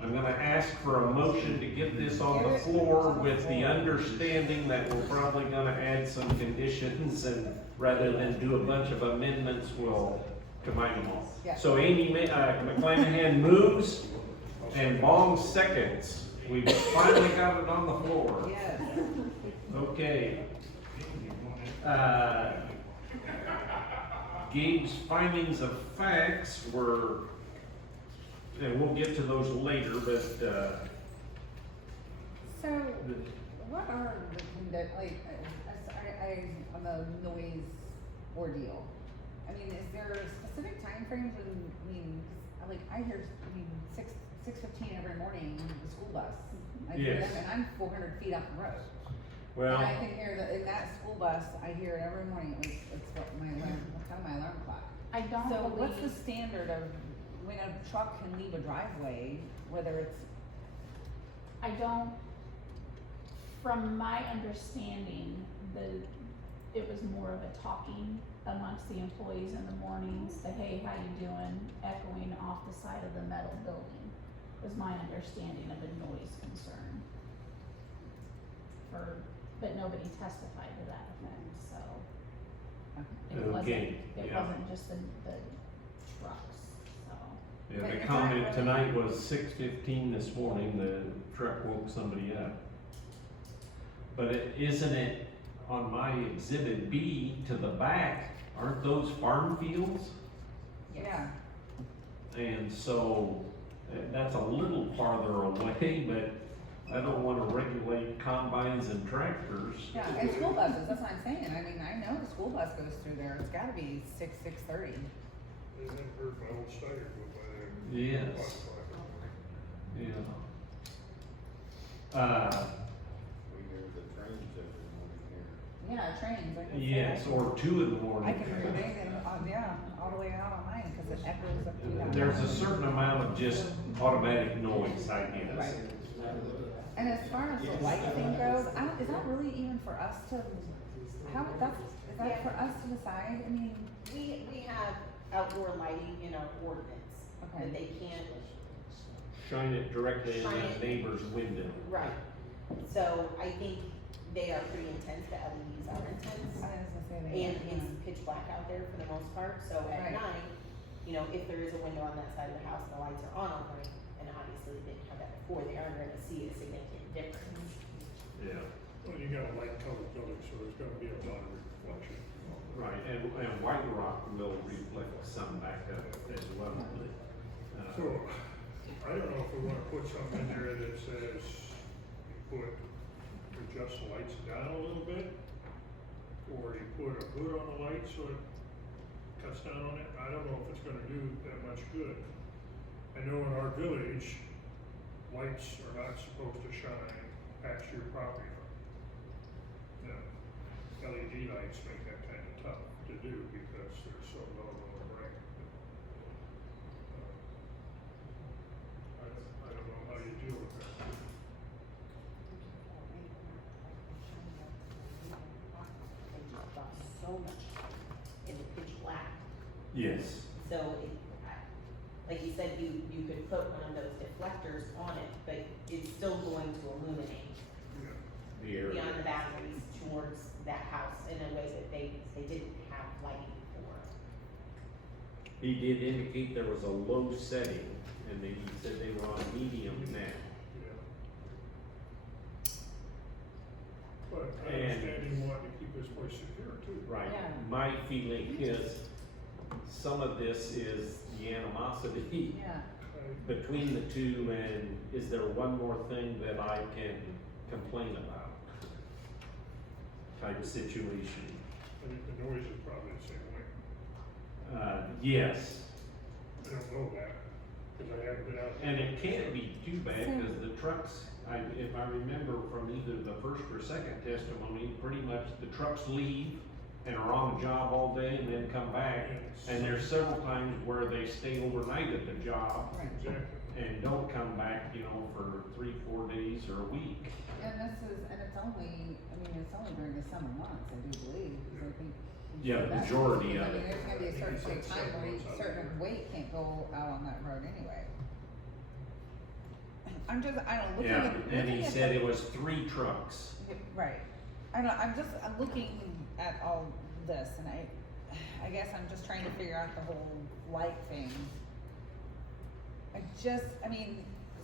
I'm gonna ask for a motion to get this on the floor with the understanding that we're probably gonna add some conditions, and rather than do a bunch of amendments, we'll combine them all. Yeah. So Amy McClanahan moves and Bong seconds. We've finally got it on the floor. Yes. Okay. Gabe's findings of facts were, and we'll get to those later, but, So, what are on the noise ordeal? I mean, is there specific timeframes when, I hear, 6:15 every morning, the school bus. I hear Yes. them, and I'm 400 feet off the road. well, And I can hear that, in that school bus, I hear it every morning, it's what my alarm, kind of my alarm clock. I don't So what's the believe, standard of when a truck can leave a driveway, whether it's, I don't, from my understanding, it was more of a talking amongst the employees in the mornings, the hey, how you doing, echoing off the side of the metal building, was my understanding of a noise concern. But nobody testified to that effect, so. Okay, It yeah. wasn't just the trucks, so. yeah, the comment tonight was 6:15 this morning, the truck woke somebody up. But isn't it on my exhibit B to the back, aren't those farm fields? yeah. And so, that's a little farther away, but I don't wanna regulate combines and tractors. Yeah, and school buses, that's what I'm saying, I mean, I know the school bus goes through there, it's gotta be 6:30. Isn't heard my old Steiger go by there. Yes, yeah. Yeah, trains, I can say. Yes, or 2 in the morning. I can hear it, yeah, all the way out on mine, cause it echoes up through that. There's a certain amount of just automatic noise, I guess. Right. And as far as the light thing goes, is that really even for us to, is that for us to decide? I mean, We have outdoor lighting in our ordinance, Okay. that they can't, Shine it directly in Shine the it. neighbor's window. right. So I think they are pretty intense, the LEDs are intense. I was gonna say that. And it's pitch black out there for the most part, so at Right. night, you know, if there is a window on that side of the house, the lights are on all night, and obviously they didn't have that before, they are gonna see a significant difference. Yeah. Well, you got a light colored building, so there's gonna be a lot of reflection. Right, and White Rock will reflect some back up as well. So, I don't know if we wanna put something in there that says, adjust the lights down a little bit, or you put a hood on the light so it cuts down on it. I don't know if it's gonna do that much good. I know in our village, lights are not supposed to shine past your property line. Now, LED lights make that kinda tough to do because they're so low and bright. I don't know how you deal with that. They just drop so much in the pitch black. Yes. So like you said, you could put one of those deflectors on it, but it's still going to illuminate The area. beyond the boundaries towards that house in a way that they didn't have lighting before. He did indicate there was a low setting, and he said they were on medium now. Yeah. But I And- understand you want to keep this place secure too. Right, Yeah. my feeling is some of this is the animosity Yeah, between the two, and is there one more thing that I can complain about? Type of situation. I think the noise is probably the same way. Yes, I don't know that, cause I haven't been out. and it can't be too bad, because the trucks, if I remember from either the first or second testimony, pretty much the trucks leave and are on the job all day and then come back. And there's several times where they stay overnight at the job right. Exactly. and don't come back, for 3-4 days or a week. And it's only, it's only during the summer months, I do believe, because I think. Yeah, the that's- majority of I mean, it. there's gonna be a certain point of time where certain weight can't go out on that road anyway. I'm just, I don't, looking Yeah, at. and he looking at said the- it was 3 trucks. Right. I'm looking at all this and I guess I'm just trying to figure out the whole light thing.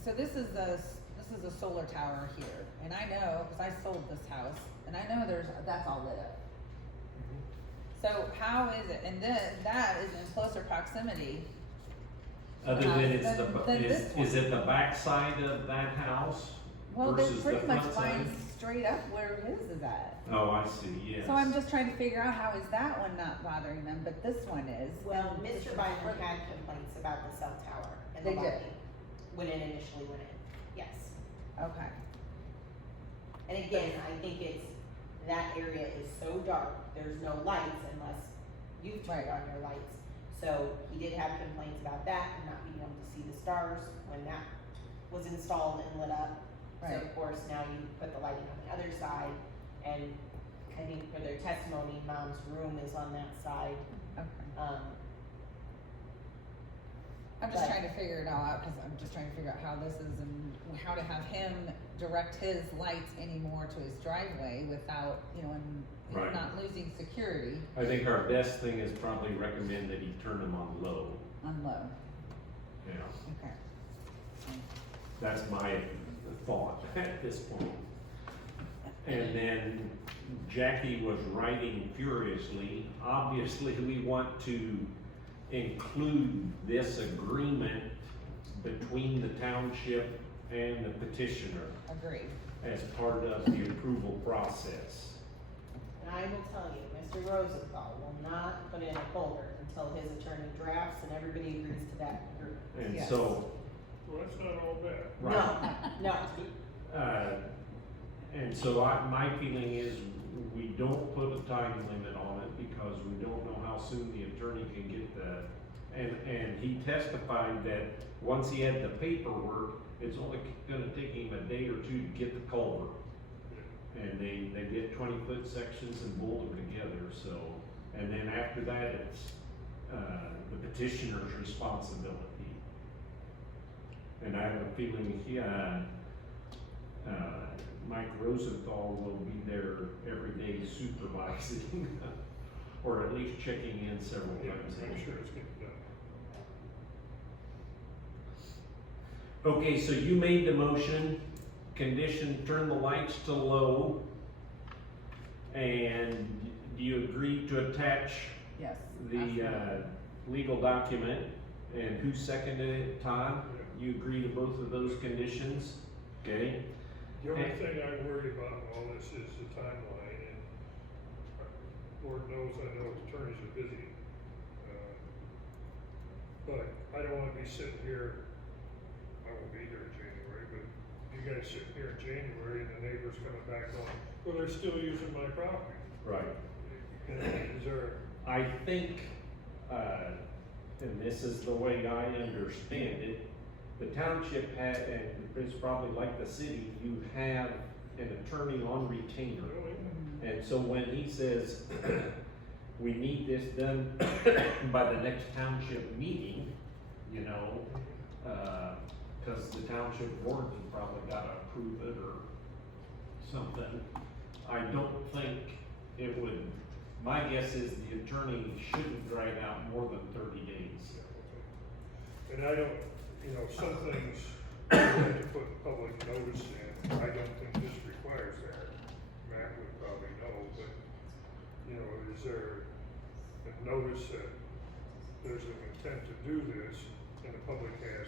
So this is a solar tower here, and I know, cause I sold this house, and I know that's all lit up. So how is it, and then that is in closer proximity. Other than it's Than this is it the back side of that house Well, they're versus the pretty much front side? lying straight up where his is at. Oh, I see, yes. So I'm just trying to figure out how is that one not bothering them, but this one is. Well, and Mr. this Bynum one's had complaints about the cell tower and the They did. lighting when it initially went in, yes. Okay, And again, I think it's, that area is so dark, there's no lights unless you've turned on your lights. So he did have complaints about that and not being able to see the stars when that was installed and lit up. So Right. of course, now you put the lighting on the other side, and I think for their testimony, mom's room is on that side. okay. I'm just But- trying to figure it all out, cause I'm just trying to figure out how this is and how to have him direct his lights anymore to his driveway without, and Right. not losing security I think our best thing is probably recommend that he turn them on low. on low. Yeah, Okay. that's my thought at this point. And then Jackie was writing furiously. Obviously, we want to include this agreement between the township and the petitioner Agreed. as part of the approval process. And I will tell you, Mr. Rosenthal will not put in a folder until his attorney drafts and everybody agrees to that agreement. And Yes. so, Well, that's not all bad. right. No, And so my feeling is we don't put a time limit on it because we don't know how soon the attorney can get the, and he testified that once he had the paperwork, it's only gonna take him a day or two to get the culvert. And they get 20-foot sections and bolt them together, so, and then after that, it's, the petitioner's responsibility. And I have a feeling Mike Rosenthal will be there every day supervising, or at least checking in several Yeah, times. make sure it's getting done. Okay, so you made the motion, condition, turn the lights to low, and do you agree to attach Yes. the, absolutely. legal document? And who seconded it, Todd? You agree to both of those conditions? Okay? The only thing I worry about in all this is the timeline, and Lord knows I know attorneys are busy. But I don't wanna be sitting here, I won't be here in January, but you guys sitting here in January and the neighbors coming back going, well, they're still using my property. Right. Is there, I think, and this is the way I understand it, the township had, and it's probably like the city, you have an attorney on retainer. And so when he says, we need this done by the next township meeting, you know, cause the township board has probably gotta approve it or something. I don't think it would, my guess is the attorney shouldn't drag out more than 30 days. and I don't, you know, some things you have to put public notice in, I don't think this requires that. Matt would probably know, but, you know, is there a notice that there's an intent to do this, and the public has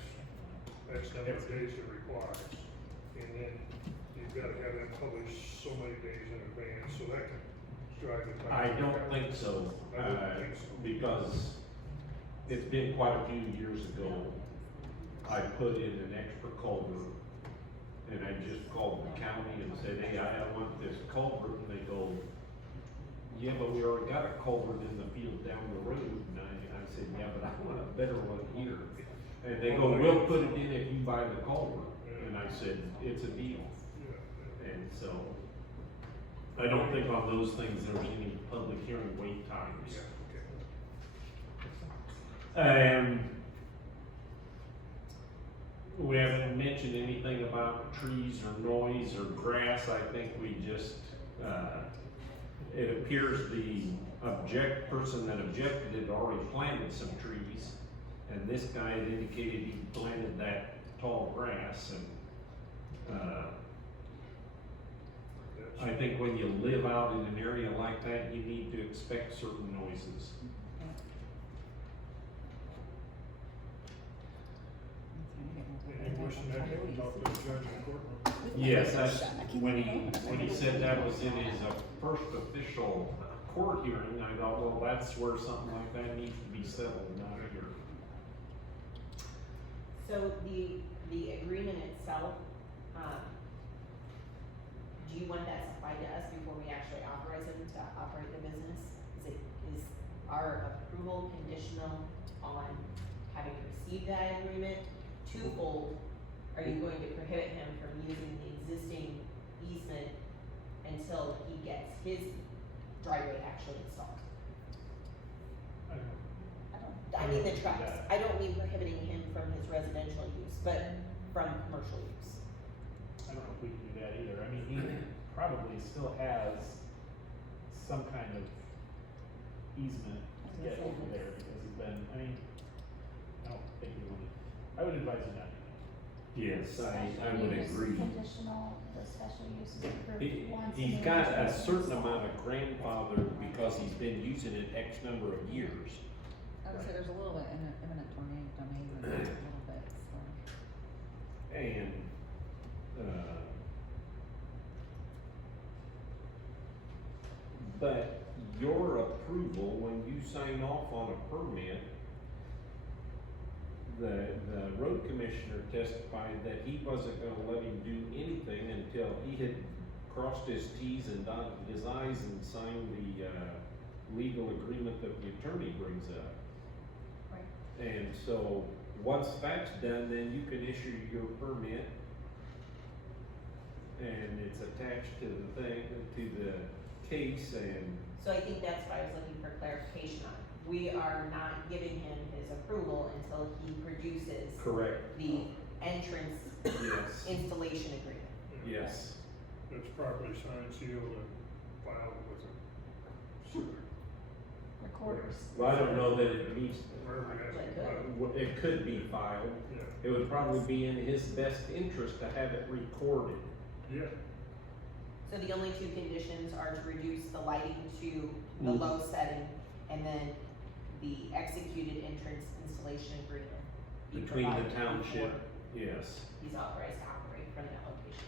X number of days to reply? And then you've gotta have that published so many days in advance, so that can drive the time. I don't think so, I don't think so. because it's been quite a few years ago. I put in an extra culvert, and I just called the county and said, hey, I want this culvert, and they go, yeah, but we already got a culvert in the field down the road, and I said, yeah, but I want a better one here. And they go, we'll put it in if you buy the culvert, and I said, it's a deal. And so, I don't think on those things there's any public hearing wait times. We haven't mentioned anything about trees or noise or grass. I think we just, it appears the person that objected had already planted some trees. And this guy had indicated he planted that tall grass, and, I think when you live out in an area like that, you need to expect certain noises. And you wishing that you talk to the judge in court? Yes, when he said that was in his first official court hearing, I thought, well, that's where something like that needs to be settled, not here. So the agreement itself, do you want that supplied to us before we actually authorize him to operate the business? Is our approval conditional on having received that agreement? Twofold, are you going to prohibit him from using the existing easement until he gets his driveway actually installed? I mean the trucks, I don't mean prohibiting him from his residential use, but from commercial use. I don't know if we can do that either. I mean, he probably still has some kind of easement to get over there because he's been, I mean, I don't think he would, I would advise him not to. Yes, I would Special use, agree. Conditional, the special use is approved once. He's and got then a certain amount of grandfather because he's been using it X number of years. I would say there's a little bit in eminent domain, a little bit, so. And, but your approval, when you sign off on a permit, the road commissioner testified that he wasn't gonna let him do anything until he had crossed his Ts and dotted his Is and signed the, legal agreement that the attorney brings up. Right. And so, once that's done, then you can issue your permit. And it's attached to the thing, to the case, and So I think that's what I was looking for clarification on. We are not giving him his approval until he produces correct, the entrance yes, installation agreement. yes. It's properly signed, sealed, and filed with the sewer. Recorders. Well, I don't know that it needs, Wherever it has to be Like, filed. it could be filed. Yeah, It would probably be in his best interest to have it recorded. yeah. So the only two conditions are to reduce the lighting to the low setting, and then the executed entrance installation agreement. be Between the provided township, before yes. He's authorized to operate from that location.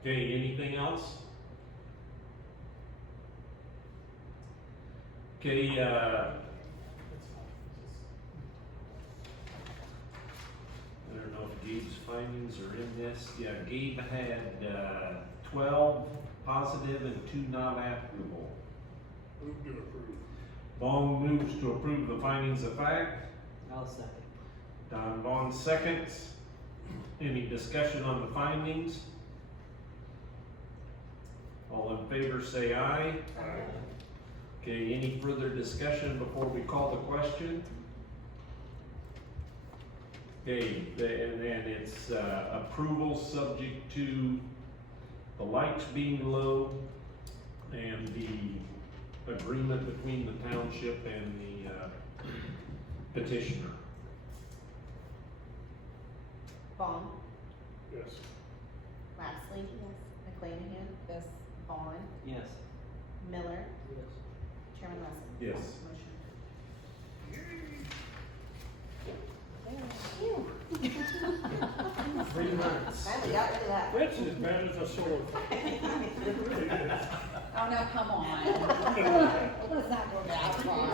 Okay, anything else? Okay, I don't know if Gabe's findings are in this. Yeah, Gabe had, 12 positive and 2 not applicable. Move to approve. Vaughn moves to approve the findings of fact. I'll second. Don Vaughn seconds. Any discussion on the findings? All in favor say aye. Okay, any further discussion before we call the question? Okay, and then it's, approval subject to the lights being low and the agreement between the township and the, petitioner. Vaughn, Yes. Lapsley. Yes. McClanahan. Yes. Vaughn, Yes. Miller, Yes. Chairman Russell. Yes. Motion. 3 months. Finally got rid of that. It's as bad as a sore thumb. It really is. Oh, no, come on. Let's not go that far.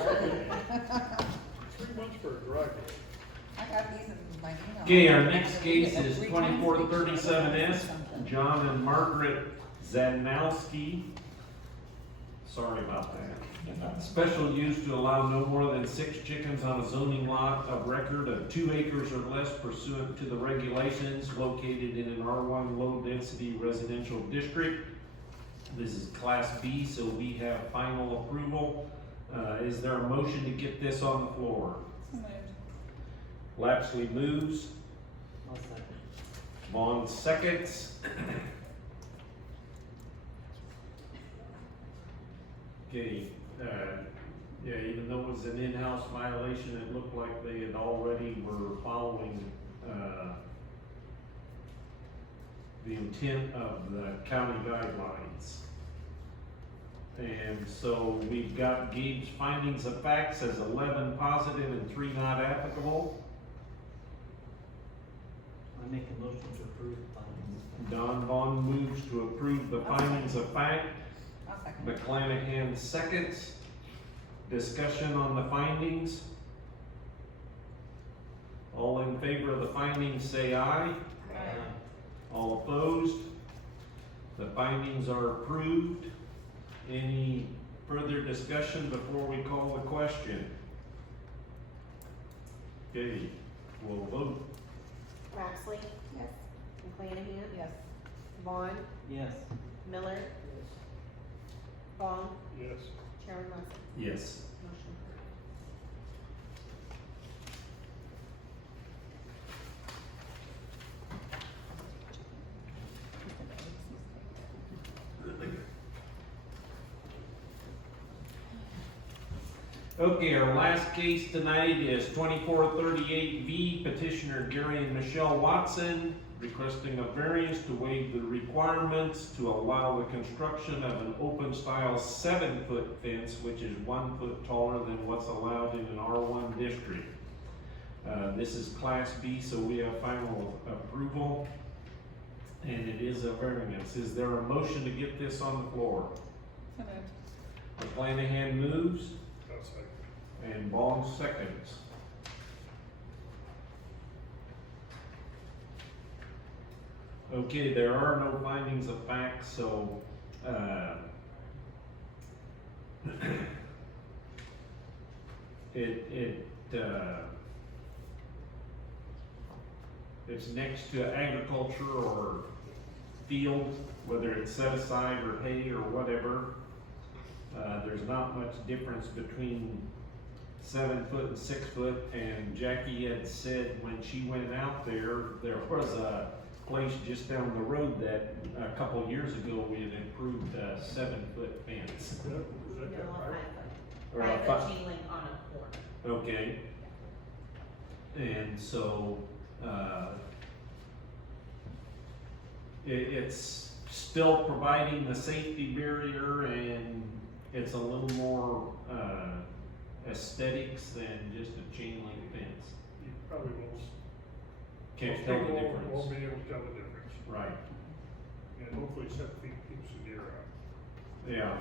3 months for a driveway. I got these in my email. Okay, our next case is 3 times, 2437S, something. John and Margaret Zanowski. Sorry about that. Special use to allow no more than 6 chickens on a zoning lot of record of 2 acres or less pursuant to the regulations located in an R1 low-density residential district. This is Class B, so we have final approval. Is there a motion to get this on the floor? So moved. Lapsley moves, I'll second. Vaughn seconds. Okay, yeah, even though it was an in-house violation, it looked like they had already were following, the intent of the county guidelines. And so we've got Gabe's findings of facts as 11 positive and 3 not applicable. I make a motion to approve the findings. Don Vaughn moves to approve the findings of fact. I'll second. McClanahan seconds. Discussion on the findings. All in favor of the findings say aye. All opposed? The findings are approved. Any further discussion before we call the question? Okay, we'll vote. Lapsley. Yes. McClanahan. Yes. Vaughn, Yes. Miller, Vaughn, Yes. Chairman Russell. Yes. Motion Okay, our last case tonight is 2438V, petitioner Gary and Michelle Watson requesting a variance to waive the requirements to allow the construction of an open style 7-foot fence, which is 1 foot taller than what's allowed in an R1 district. This is Class B, so we have final approval, and it is a variance. Is there a motion to get this on the floor? So moved. McClanahan moves. Outside. And Bong seconds. Okay, there are no findings of fact, so, it's next to agriculture or field, whether it's set aside or hay or whatever. There's not much difference between 7 foot and 6 foot, and Jackie had said when she went out there, there was a place just down the road that a couple of years ago we had improved a 7 foot fence. Is that No, that a right? 5 foot. Or a 5 foot fi- chain link on a corner. Okay. And so, it's still providing the safety barrier, and it's a little more, aesthetics than just a chain link fence. You probably won't. Can't most tell the people difference. Won't be able to tell the difference. Right, And hopefully 7 feet keeps the deer out. yeah.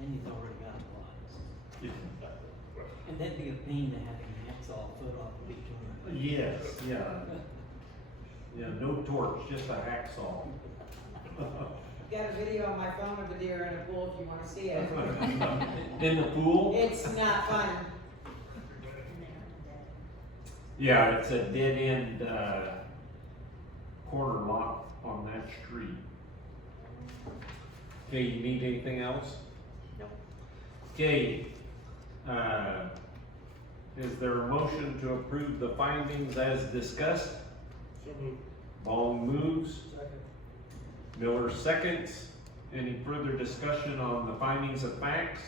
And you've already got lots. Yeah. And that'd be a pain to have an hacksaw foot off of each one. Yes, yeah. Yeah, no torch, just a hacksaw. Got a video on my phone of a deer in a pool if you wanna see it. In the pool? It's not fun. Yeah, it's a dead end, corner lot on that street. Okay, you need anything else? Nope. Okay, is there a motion to approve the findings as discussed? So moved. Bong moves, Second. Miller seconds. Any further discussion on the findings of facts?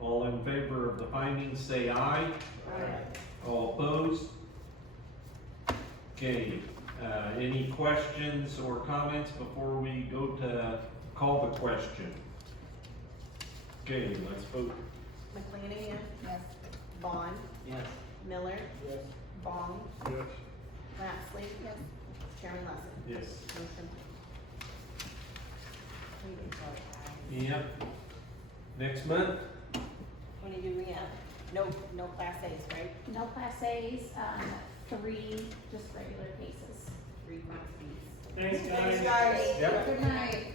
All in favor of the findings, say aye. All opposed? Okay, any questions or comments before we go to call the question? Okay, let's vote. McLean, Yes. Vaughn, Yes. Miller, Yes. Bong, Yes. Lapsley. Yes. Chairman Leslie. Yes. Motion. Yep. Next month? How many do we have? No class A's, right? No class A's, 3 just regular cases. 3 class B's. Thanks, Thanks, guys. Yep. Good night.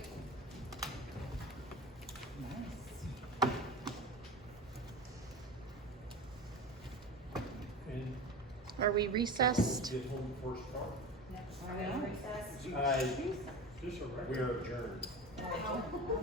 Nice. And Are we recessed? get home first part. Are we in recess? Is this a record? We're adjourned. Oh.